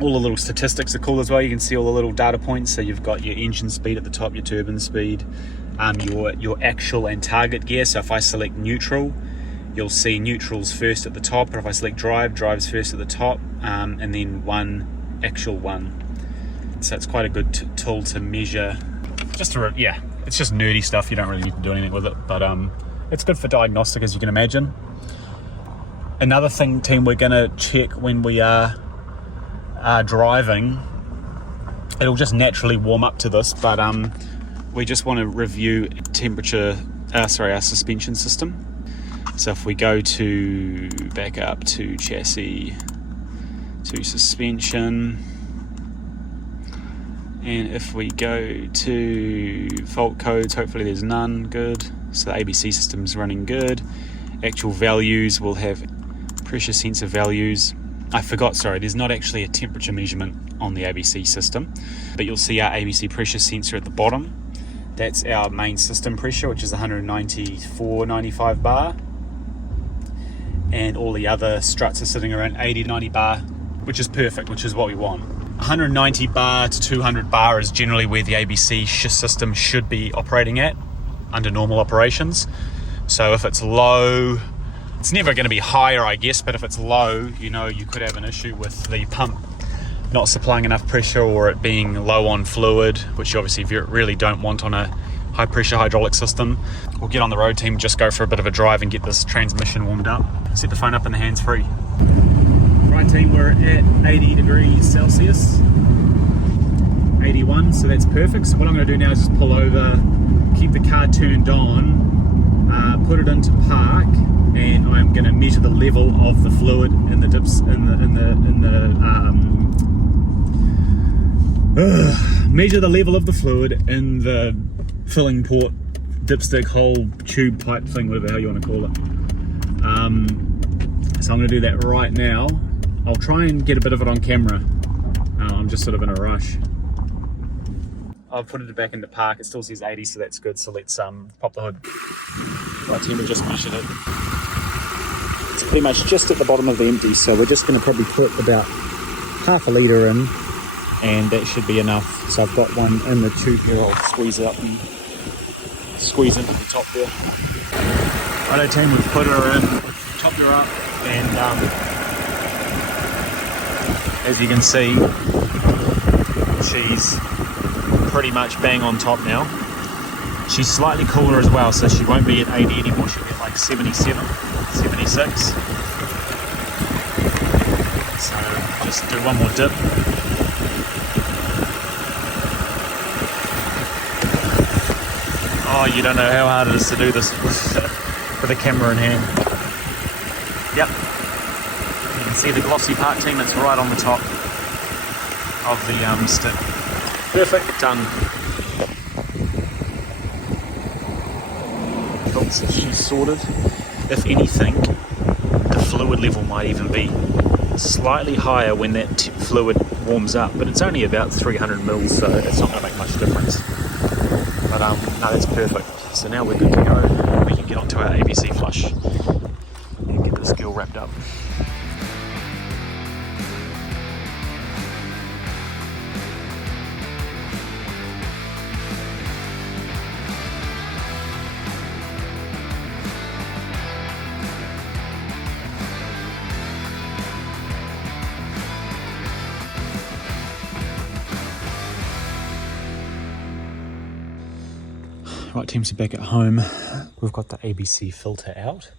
All the little statistics are cool as well. You can see all the little data points. So you've got your engine speed at the top, your turbine speed, your actual and target gear. So if I select neutral, you'll see neutral's first at the top. And if I select drive, drive's first at the top, and then actual one. So it's quite a good tool to measure. It's just nerdy stuff. You don't really need to do anything with it, but it's good for diagnostic, as you can imagine. Another thing, team, we're going to check when we are driving. It'll just naturally warm up to this, but we just want to review our suspension system. So if we go back up to chassis, to suspension, and if we go to fault codes, hopefully there's none. Good. So the ABC system's running good. Actual values, we'll have pressure sensor values. I forgot, sorry, there's not actually a temperature measurement on the ABC system, but you'll see our ABC pressure sensor at the bottom. That's our main system pressure, which is 194.95 bar. And all the other struts are sitting around 80 to 90 bar, which is perfect, which is what we want. 190 bar to 200 bar is generally where the ABC system should be operating at under normal operations. So if it's low, it's never going to be higher, I guess, but if it's low, you could have an issue with the pump not supplying enough pressure, or it being low on fluid, which you obviously really don't want on a high pressure hydraulic system. We'll get on the road, team, just go for a bit of a drive and get this transmission warmed up. Set the phone up in the hands-free. Right, team, we're at 80 degrees Celsius, 81, so that's perfect. So what I'm going to do now is just pull over, keep the car turned on, put it into park, and I'm going to measure the level of the fluid in the dips measure the level of the fluid in the filling port dipstick hole tube pipe thing, whatever the hell you want to call it. So I'm going to do that right now. I'll try and get a bit of it on camera. I'm just sort of in a rush. I've put it back into park. It still says 80, so that's good. So let's pop the hood. Right, team, we just measured it. It's pretty much just at the bottom of the empty, so we're just going to probably put about half a litre in, and that should be enough. So I've got one in the tube here. I'll squeeze out and squeeze into the top there. Righto team, we've put her in, topped her up, and as you can see, she's pretty much bang on top now. She's slightly cooler as well, so she won't be at 80 anymore. She'll be at like 77, 76. So just do one more dip. Oh, you don't know how hard it is to do this with a camera in hand. Yep. You can see the glossy part, team. It's right on the top of the stick. Perfect. Done. Cool. So she's sorted. If anything, the fluid level might even be slightly higher when that fluid warms up, but it's only about 300 mils, so it's not going to make much difference. But no, that's perfect. So now we're good to go. We can get onto our ABC flush and get this girl wrapped up. Right, team, so back at home, we've got the ABC filter out.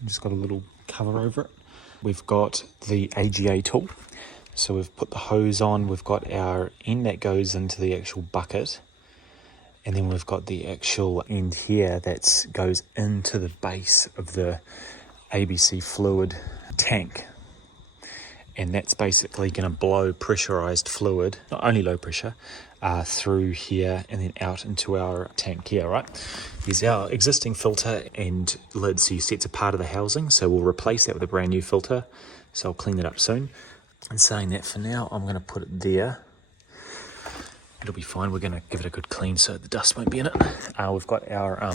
I've just got a little cover over it. We've got the AGA tool. So we've put the hose on, we've got our end that goes into the actual bucket, and then we've got the actual end here that goes into the base of the ABC fluid tank. And that's basically going to blow pressurized fluid, not only low pressure, through here and then out into our tank here, right? Here's our existing filter and lid, so you see it's a part of the housing, so we'll replace that with a brand new filter, so I'll clean that up soon. And saying that, for now, I'm going to put it there. It'll be fine. We're going to give it a good clean so the dust won't be in it. We've got our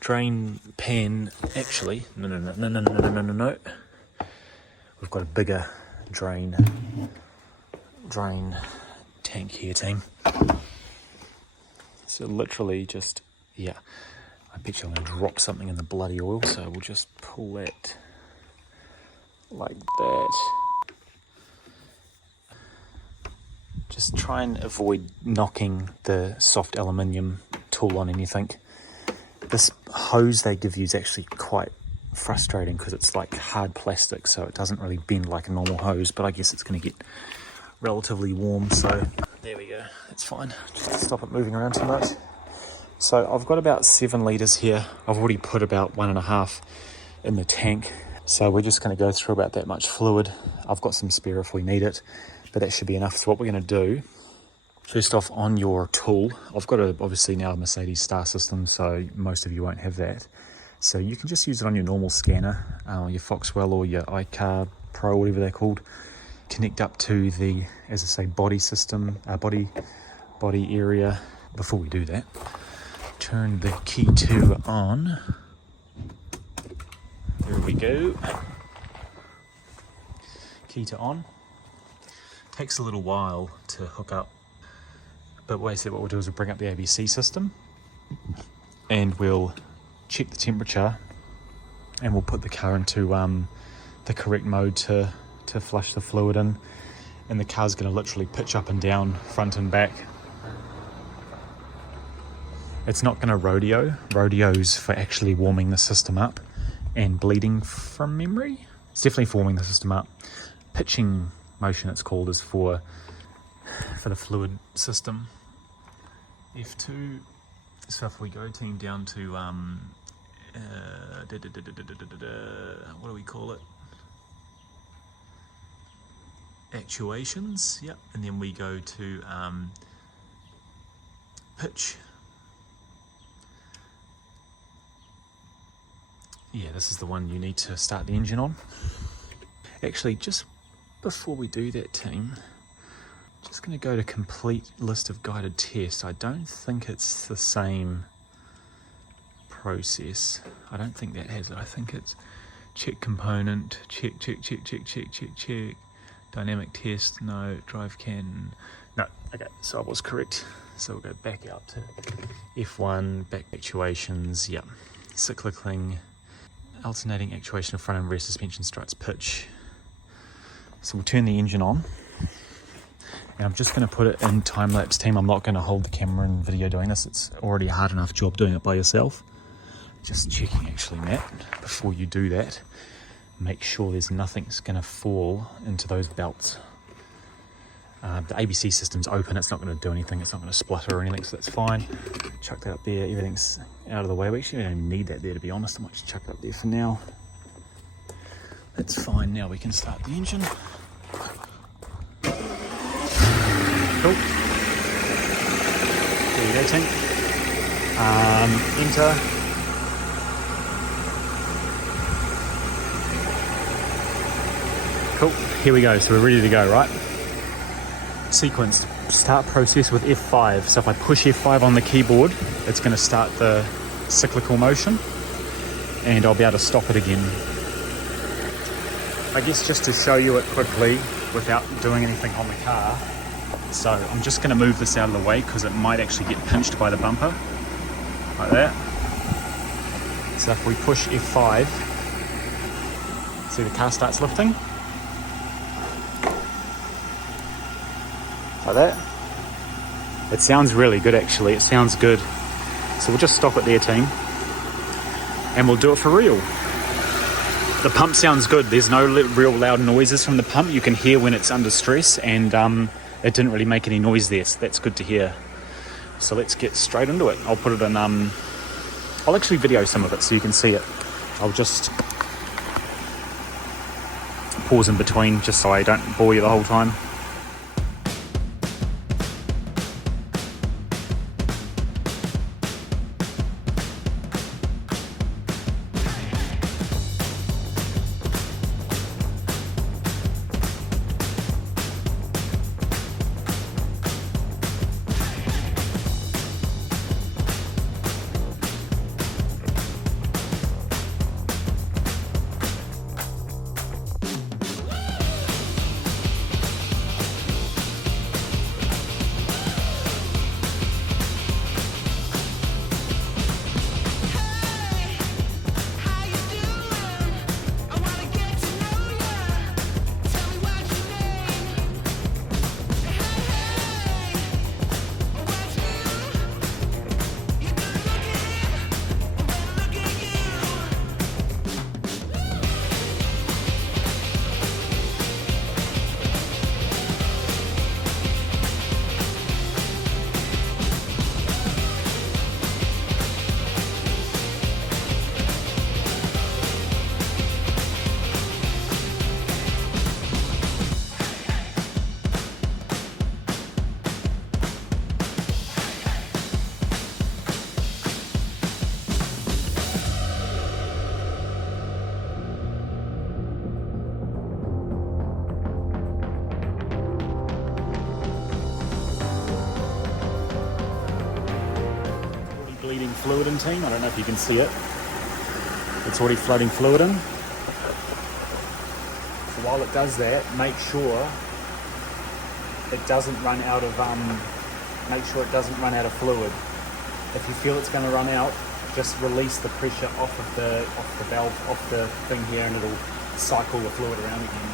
drain pan, actually, no. We've got a bigger drain tank here, team. So literally just, yeah, I bet you I'm going to drop something in the bloody oil, so we'll just pull that like that. Just try and avoid knocking the soft aluminium tool on anything. This hose they give you is actually quite frustrating because it's like hard plastic, so it doesn't really bend like a normal hose, but I guess it's going to get relatively warm, so there we go, that's fine, just to stop it moving around too much. So I've got about 7 litres here. I've already put about 1.5 in the tank, so we're just going to go through about that much fluid. I've got some spare if we need it, but that should be enough. So what we're going to do, first off, on your tool, I've got obviously now a Mercedes star system, so most of you won't have that. So you can just use it on your normal scanner, your Foxwell or your iCar Pro, whatever they're called. Connect up to the, as I say, body system, body area. Before we do that, turn the key to on. There we go. Key to on. Takes a little while to hook up, but basically what we'll do is we'll bring up the ABC system and we'll check the temperature and we'll put the car into the correct mode to flush the fluid in, and the car's going to literally pitch up and down, front and back. It's not going to rodeo. Rodeo's for actually warming the system up and bleeding from memory. It's definitely for warming the system up. Pitching motion, it's called, is for the fluid system. F2. So if we go, team, down to what do we call it? Actuations, yep. And then we go to pitch. Yeah, this is the one you need to start the engine on. Actually, just before we do that, team, just going to go to complete list of guided tests. I don't think it's the same process. I don't think that has it. I think it's check component, check. Dynamic test, no. Drive can, no. Okay, so I was correct. So we'll go back out to F1, back actuations, yep. Cyclicling, alternating actuation of front and rear suspension struts, pitch. So we'll turn the engine on. And I'm just going to put it in time-lapse, team. I'm not going to hold the camera and video doing this. It's already a hard enough job doing it by yourself. Just checking actually, Matt, before you do that. Make sure there's nothing's going to fall into those belts. The ABC system's open, it's not going to do anything, it's not going to splutter or anything, so that's fine. Chuck that up there, everything's out of the way. We actually don't need that there, to be honest. I might just chuck it up there for now. That's fine. Now we can start the engine. Cool. There you go, team. Enter. Cool, here we go, so we're ready to go, right? Sequence, start process with F5. So if I push F5 on the keyboard, it's going to start the cyclical motion and I'll be able to stop it again. I guess just to show you it quickly without doing anything on the car. So I'm just going to move this out of the way because it might actually get pinched by the bumper, like that. So if we push F5, see the car starts lifting. Like that. It sounds really good actually, it sounds good. So we'll just stop it there, team. And we'll do it for real. The pump sounds good, there's no real loud noises from the pump. You can hear when it's under stress and it didn't really make any noise there, so that's good to hear. So let's get straight into it. I'll put it in, I'll actually video some of it so you can see it. I'll just pause in between just so I don't bore you the whole time. Bleeding fluid in, team. I don't know if you can see it. It's already flooding fluid in. So while it does that, make sure it doesn't run out of fluid. If you feel it's going to run out, just release the pressure off the valve, off the thing here, and it'll cycle the fluid around again.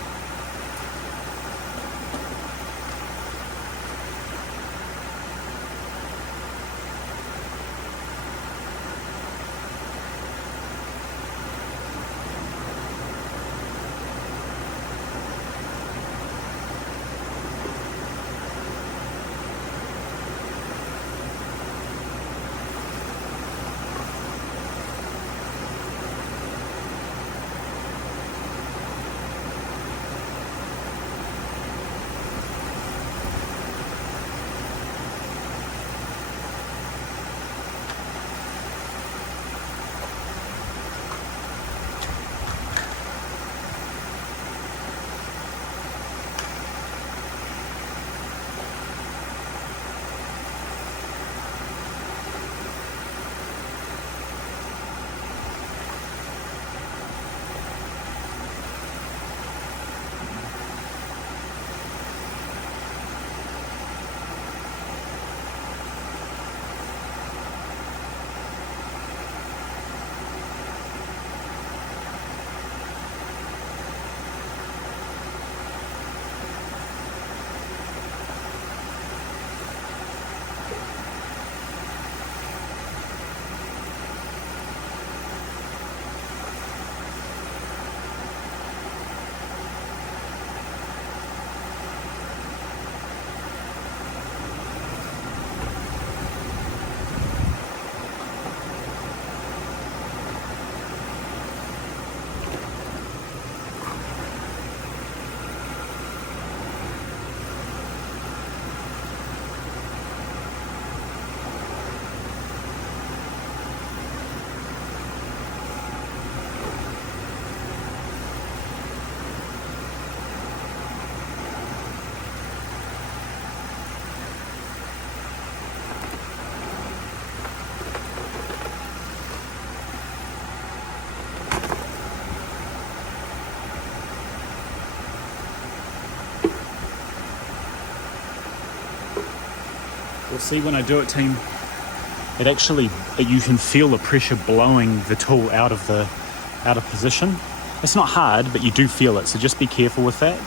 You'll see when I do it, team, it actually, you can feel the pressure blowing the tool out of position. It's not hard, but you do feel it, so just be careful with that.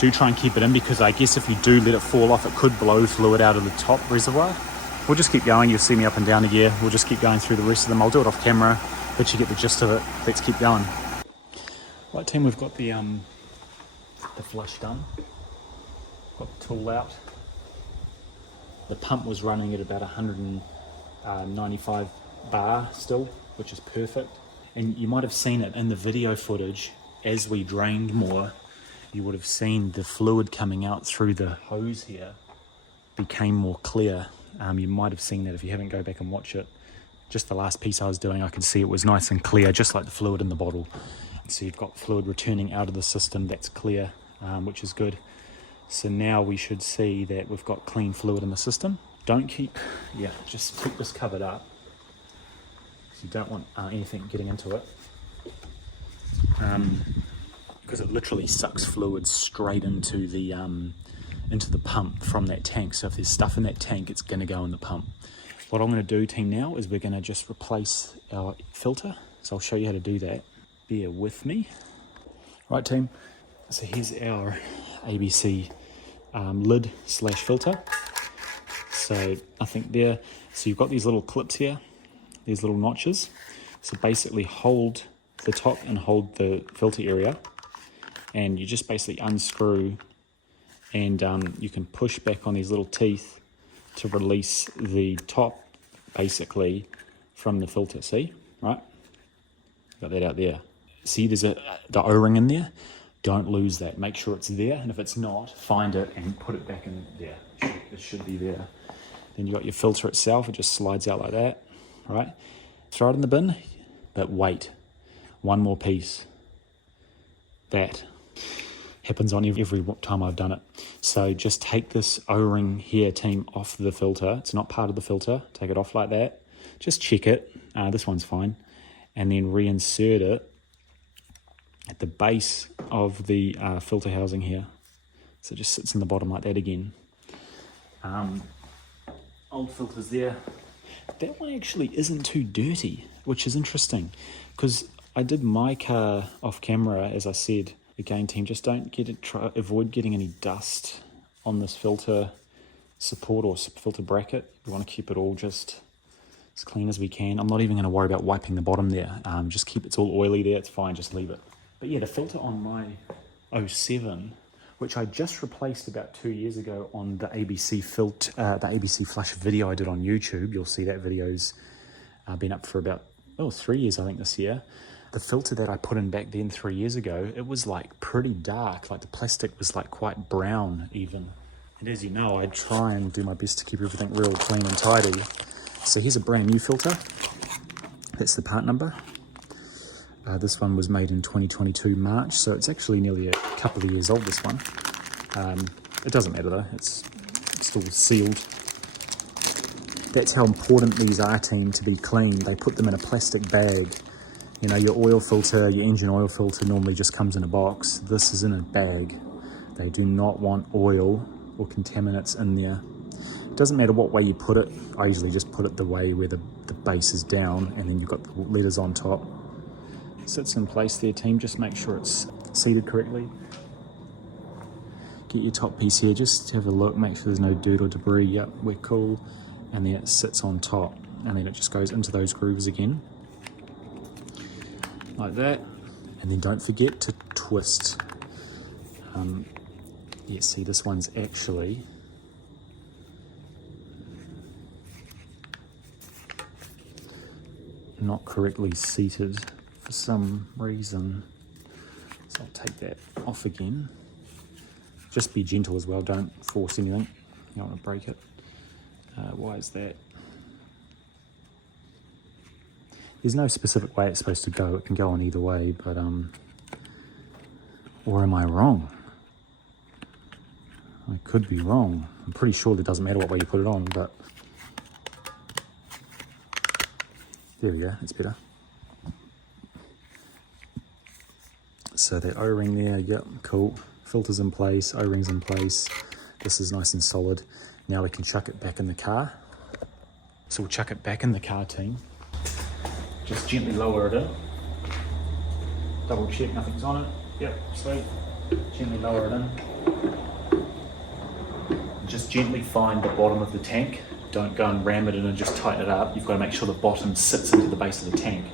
Do try and keep it in, because I guess if you do let it fall off, it could blow fluid out of the top reservoir. We'll just keep going. You'll see me up and down a gear. We'll just keep going through the rest of them. I'll do it off camera, but you get the gist of it. Let's keep going. Right, team, we've got the flush done. Got the tool out. The pump was running at about 195 bar still, which is perfect. And you might have seen it in the video footage as we drained more. You would have seen the fluid coming out through the hose here became more clear. You might have seen that if you haven't, go back and watch it. Just the last piece I was doing, I could see it was nice and clear, just like the fluid in the bottle. So you've got fluid returning out of the system, that's clear, which is good. So now we should see that we've got clean fluid in the system. Just keep this covered up. So you don't want anything getting into it. Because it literally sucks fluid straight into the pump from that tank. So if there's stuff in that tank, it's going to go in the pump. What I'm going to do, team, now is we're going to just replace our filter. So I'll show you how to do that. Bear with me. Right, team. So here's our ABC lid / filter. So nothing there. So you've got these little clips here, these little notches. So basically hold the top and hold the filter area, and you just basically unscrew, and you can push back on these little teeth to release the top basically from the filter. See, right? Got that out there. See, there's the O-ring in there. Don't lose that. Make sure it's there, and if it's not, find it and put it back in there. It should be there. Then you got your filter itself. It just slides out like that, right? Throw it in the bin, but wait. One more piece. That happens on every time I've done it. So just take this O-ring here, team, off the filter. It's not part of the filter. Take it off like that. Just check it. This one's fine. And then reinsert it at the base of the filter housing here. So it just sits in the bottom like that again. Old filters there. That one actually isn't too dirty, which is interesting, because I did my car off camera, as I said. Again, team, just don't avoid getting any dust on this filter support or filter bracket. We want to keep it all just as clean as we can. I'm not even going to worry about wiping the bottom there. Just keep it's all oily there. It's fine. Just leave it. But yeah, the filter on my 07, which I just replaced about 2 years ago on the ABC the ABC flush video I did on YouTube. You'll see that video's been up for about 3 years, I think, this year. The filter that I put in back then 3 years ago, it was like pretty dark. Like the plastic was like quite brown even. And as you know, I try and do my best to keep everything real clean and tidy. So here's a brand new filter. That's the part number. This one was made in 2022 March, so it's actually nearly a couple of years old, this one. It doesn't matter though, it's still sealed. That's how important these are, team, to be clean. They put them in a plastic bag. You know, your oil filter, your engine oil filter normally just comes in a box. This is in a bag. They do not want oil or contaminants in there. It doesn't matter what way you put it. I usually just put it the way where the base is down, and then you've got the letters on top. Sits in place there, team. Just make sure it's seated correctly. Get your top piece here, just have a look, make sure there's no dirt or debris. Yep, we're cool. And then it sits on top, and then it just goes into those grooves again, like that. And then don't forget to twist. Yeah, see, this one's actually not correctly seated for some reason. So I'll take that off again. Just be gentle as well, don't force anything. You don't want to break it. Why is that? There's no specific way it's supposed to go. It can go on either way, but or am I wrong? I could be wrong. I'm pretty sure it doesn't matter what way you put it on, but there we go, it's better. So that O-ring there, yep, cool. Filter's in place, O-ring's in place. This is nice and solid. Now we can chuck it back in the car. So we'll chuck it back in the car, team. Just gently lower it in. Double check nothing's on it. Yep, sweet. Gently lower it in. Just gently find the bottom of the tank. Don't go and ram it in and just tighten it up. You've got to make sure the bottom sits into the base of the tank.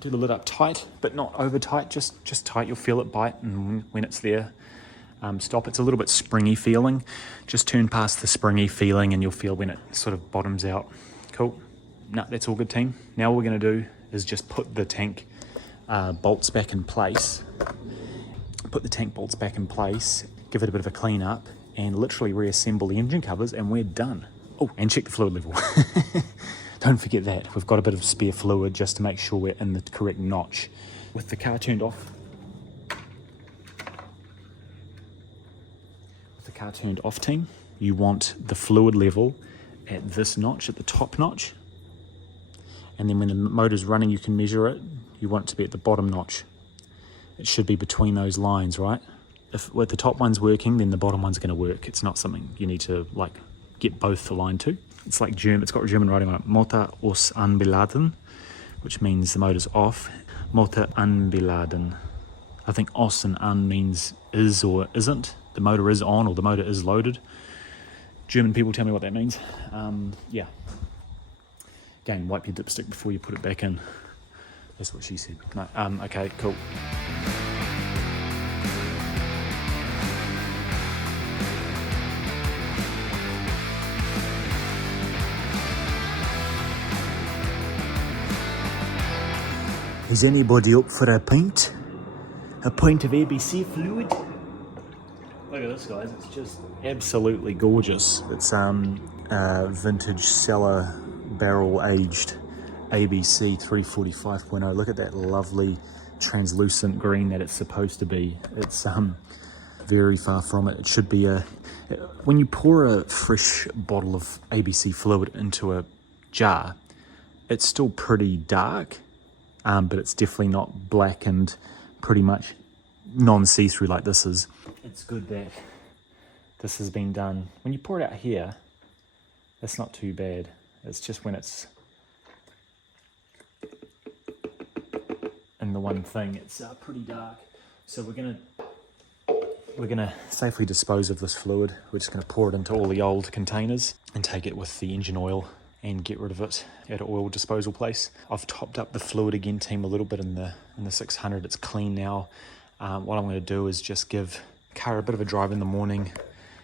Do the lid up tight, but not over tight, just tight. You'll feel it bite, and when it's there, stop. It's a little bit springy feeling. Just turn past the springy feeling and you'll feel when it sort of bottoms out. Cool. No, that's all good, team. Now what we're going to do is just put the tank bolts back in place. Put the tank bolts back in place, give it a bit of a clean up, and literally reassemble the engine covers, and we're done. Oh, and check the fluid level. Don't forget that. We've got a bit of spare fluid just to make sure we're in the correct notch. With the car turned off, team, you want the fluid level at this notch, at the top notch. And then when the motor's running, you can measure it. You want it to be at the bottom notch. It should be between those lines, right? If the top one's working, then the bottom one's going to work. It's not something you need to like get both aligned to. It's like German. It's got German writing on it. Motor aus anbeladen, which means the motor's off. Motor anbeladen. I think aus and an means is or isn't. The motor is on or the motor is loaded. German people tell me what that means. Yeah. Again, wipe your dipstick before you put it back in. That's what she said. No, okay, cool. Is anybody up for a pint? A pint of ABC fluid? Look at this, guys. It's just absolutely gorgeous. It's vintage cellar barrel aged ABC 345.0. Look at that lovely translucent green that it's supposed to be. It's very far from it. It should be when you pour a fresh bottle of ABC fluid into a jar, it's still pretty dark. But it's definitely not black and pretty much non-see-through like this is. It's good that this has been done. When you pour it out here, that's not too bad. It's just when it's in the one thing, it's pretty dark. So we're gonna safely dispose of this fluid. We're just gonna pour it into all the old containers and take it with the engine oil and get rid of it at an oil disposal place. I've topped up the fluid again, team, a little bit in the 600. It's clean now. What I'm going to do is just give the car a bit of a drive in the morning,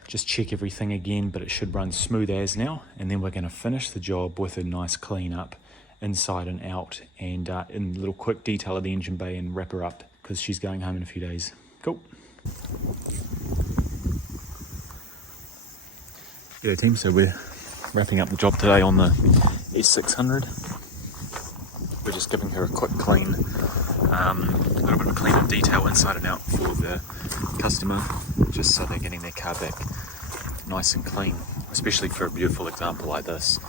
just check everything again, but it should run smooth as now. And then we're going to finish the job with a nice clean up inside and out, and in a little quick detail of the engine bay and wrap her up because she's going home in a few days. Cool. G'day, team. So we're wrapping up the job today on the S600. We're just giving her a quick clean, a little bit of a clean and detail inside and out for the customer, just so they're getting their car back nice and clean, especially for a beautiful example like this.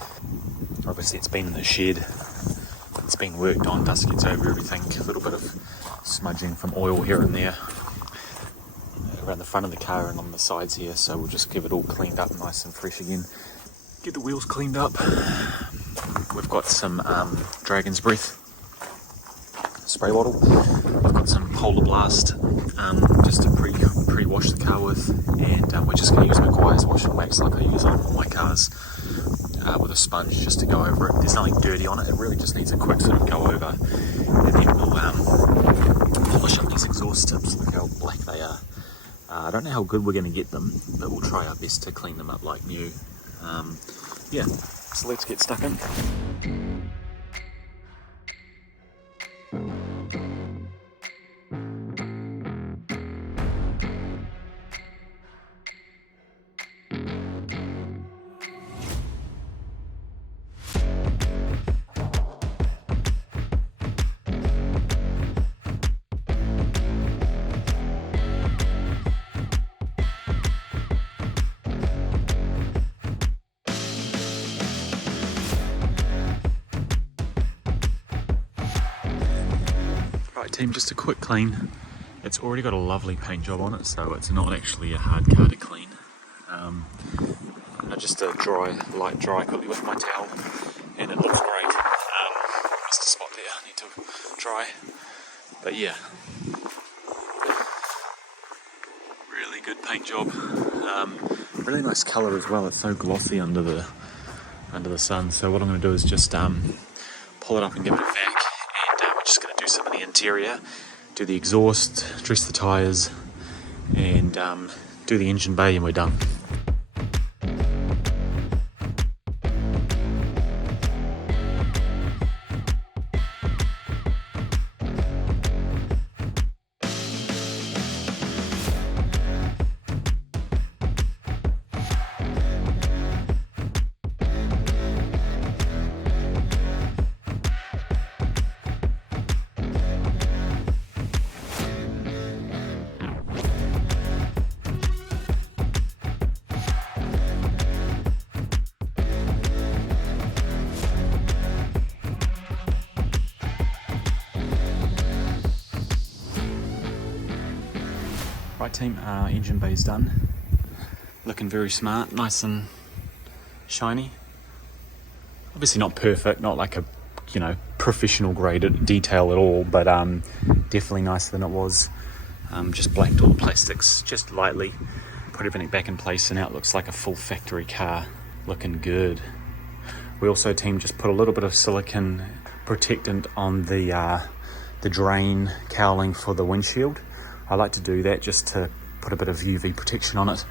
Obviously it's been in the shed, it's been worked on, dust gets over everything, a little bit of smudging from oil here and there around the front of the car and on the sides here, so we'll just give it all cleaned up nice and fresh again. Get the wheels cleaned up. We've got some Dragon's Breath spray bottle. I've got some Polar Blast just to pre-wash the car with, and we're just going to use McGuire's wash and wax like I use on all my cars with a sponge just to go over it. There's nothing dirty on it. It really just needs a quick sort of go over, and then we'll polish up these exhaust tips. Look how black they are. I don't know how good we're going to get them, but we'll try our best to clean them up like new. Yeah, so let's get stuck in. team, just a quick clean. It's already got a lovely paint job on it, so it's not actually a hard car to clean. Just a light dry quickly with my towel, and it looks great. Missed a spot there, I need to dry. But yeah, really good paint job. Really nice colour as well. It's so glossy under the sun. So what I'm going to do is just pull it up and give it a vac, and we're just going to do some of the interior, do the exhaust, dress the tyres, and do the engine bay, and we're done. Right team, engine bay's done. Looking very smart, nice and shiny. Obviously not perfect, not like a professional grade detail at all, but definitely nicer than it was. Just blacked all the plastics just lightly, put everything back in place, and now it looks like a full factory car, looking good. We also team just put a little bit of silicone protectant on the drain cowling for the windshield. I like to do that just to put a bit of UV protection on it,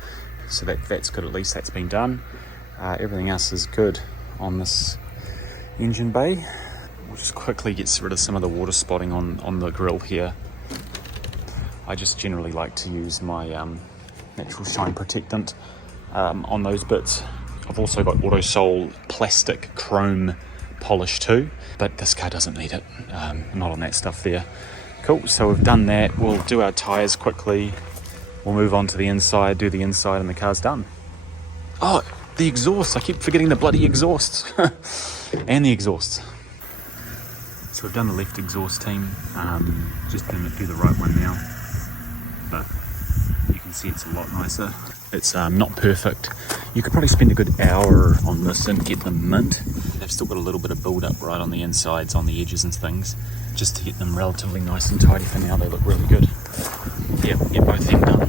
so that's good. At least that's been done. Everything else is good on this engine bay. We'll just quickly get rid of some of the water spotting on the grille here. I just generally like to use my natural shine protectant on those bits. I've also got Autosol plastic chrome polish too, but this car doesn't need it, not on that stuff there. Cool, so we've done that. We'll do our tyres quickly. We'll move on to the inside, do the inside, and the car's done. Oh, the exhaust. I keep forgetting the bloody exhaust. And the exhaust. So we've done the left exhaust team. Just going to do the right one now. But you can see it's a lot nicer. It's not perfect. You could probably spend a good hour on this and get them mint. They've still got a little bit of build up right on the insides, on the edges and things, just to get them relatively nice and tidy. For now they look really good. Yeah, we'll get both of them done,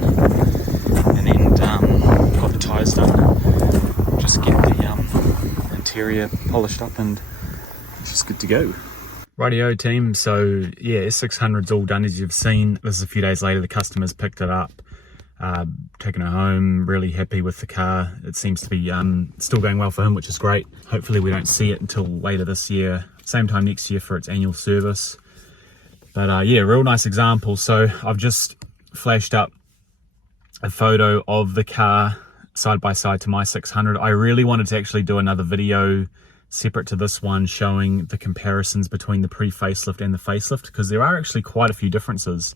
and then got the tyres done, just get the interior polished up, and it's just good to go. Rightio team, so yeah, S600's all done as you've seen. This is a few days later. The customer's picked it up, taken it home, really happy with the car. It seems to be still going well for him, which is great. Hopefully we don't see it until later this year, same time next year for its annual service. But yeah, real nice example. So I've just flashed up a photo of the car side by side to my 600. I really wanted to actually do another video separate to this one showing the comparisons between the pre-facelift and the facelift, because there are actually quite a few differences.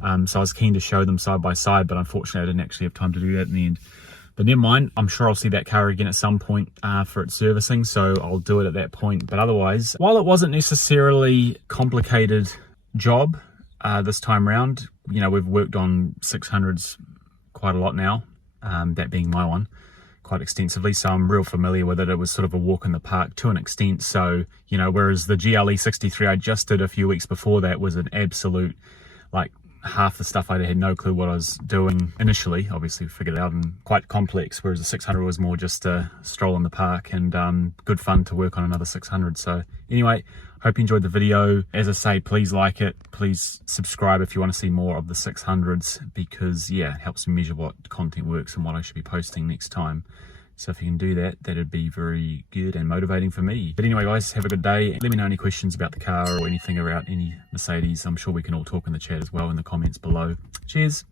So I was keen to show them side by side, but unfortunately I didn't actually have time to do that in the end. But never mind, I'm sure I'll see that car again at some point for its servicing, so I'll do it at that point. But otherwise, while it wasn't necessarily complicated job this time round, we've worked on 600s quite a lot now, that being my one, quite extensively, so I'm real familiar with it. It was sort of a walk in the park to an extent. So whereas the GLE 63 I just did a few weeks before that was an absolute, like, half the stuff I had no clue what I was doing initially. Obviously figured it out, and quite complex, whereas the 600 was more just a stroll in the park, and good fun to work on another 600. So anyway, hope you enjoyed the video. As I say, please like it, please subscribe if you want to see more of the 600s, because yeah, it helps me measure what content works and what I should be posting next time. So if you can do that, that'd be very good and motivating for me. But anyway guys, have a good day. Let me know any questions about the car or anything about any Mercedes. I'm sure we can all talk in the chat as well in the comments below. Cheers.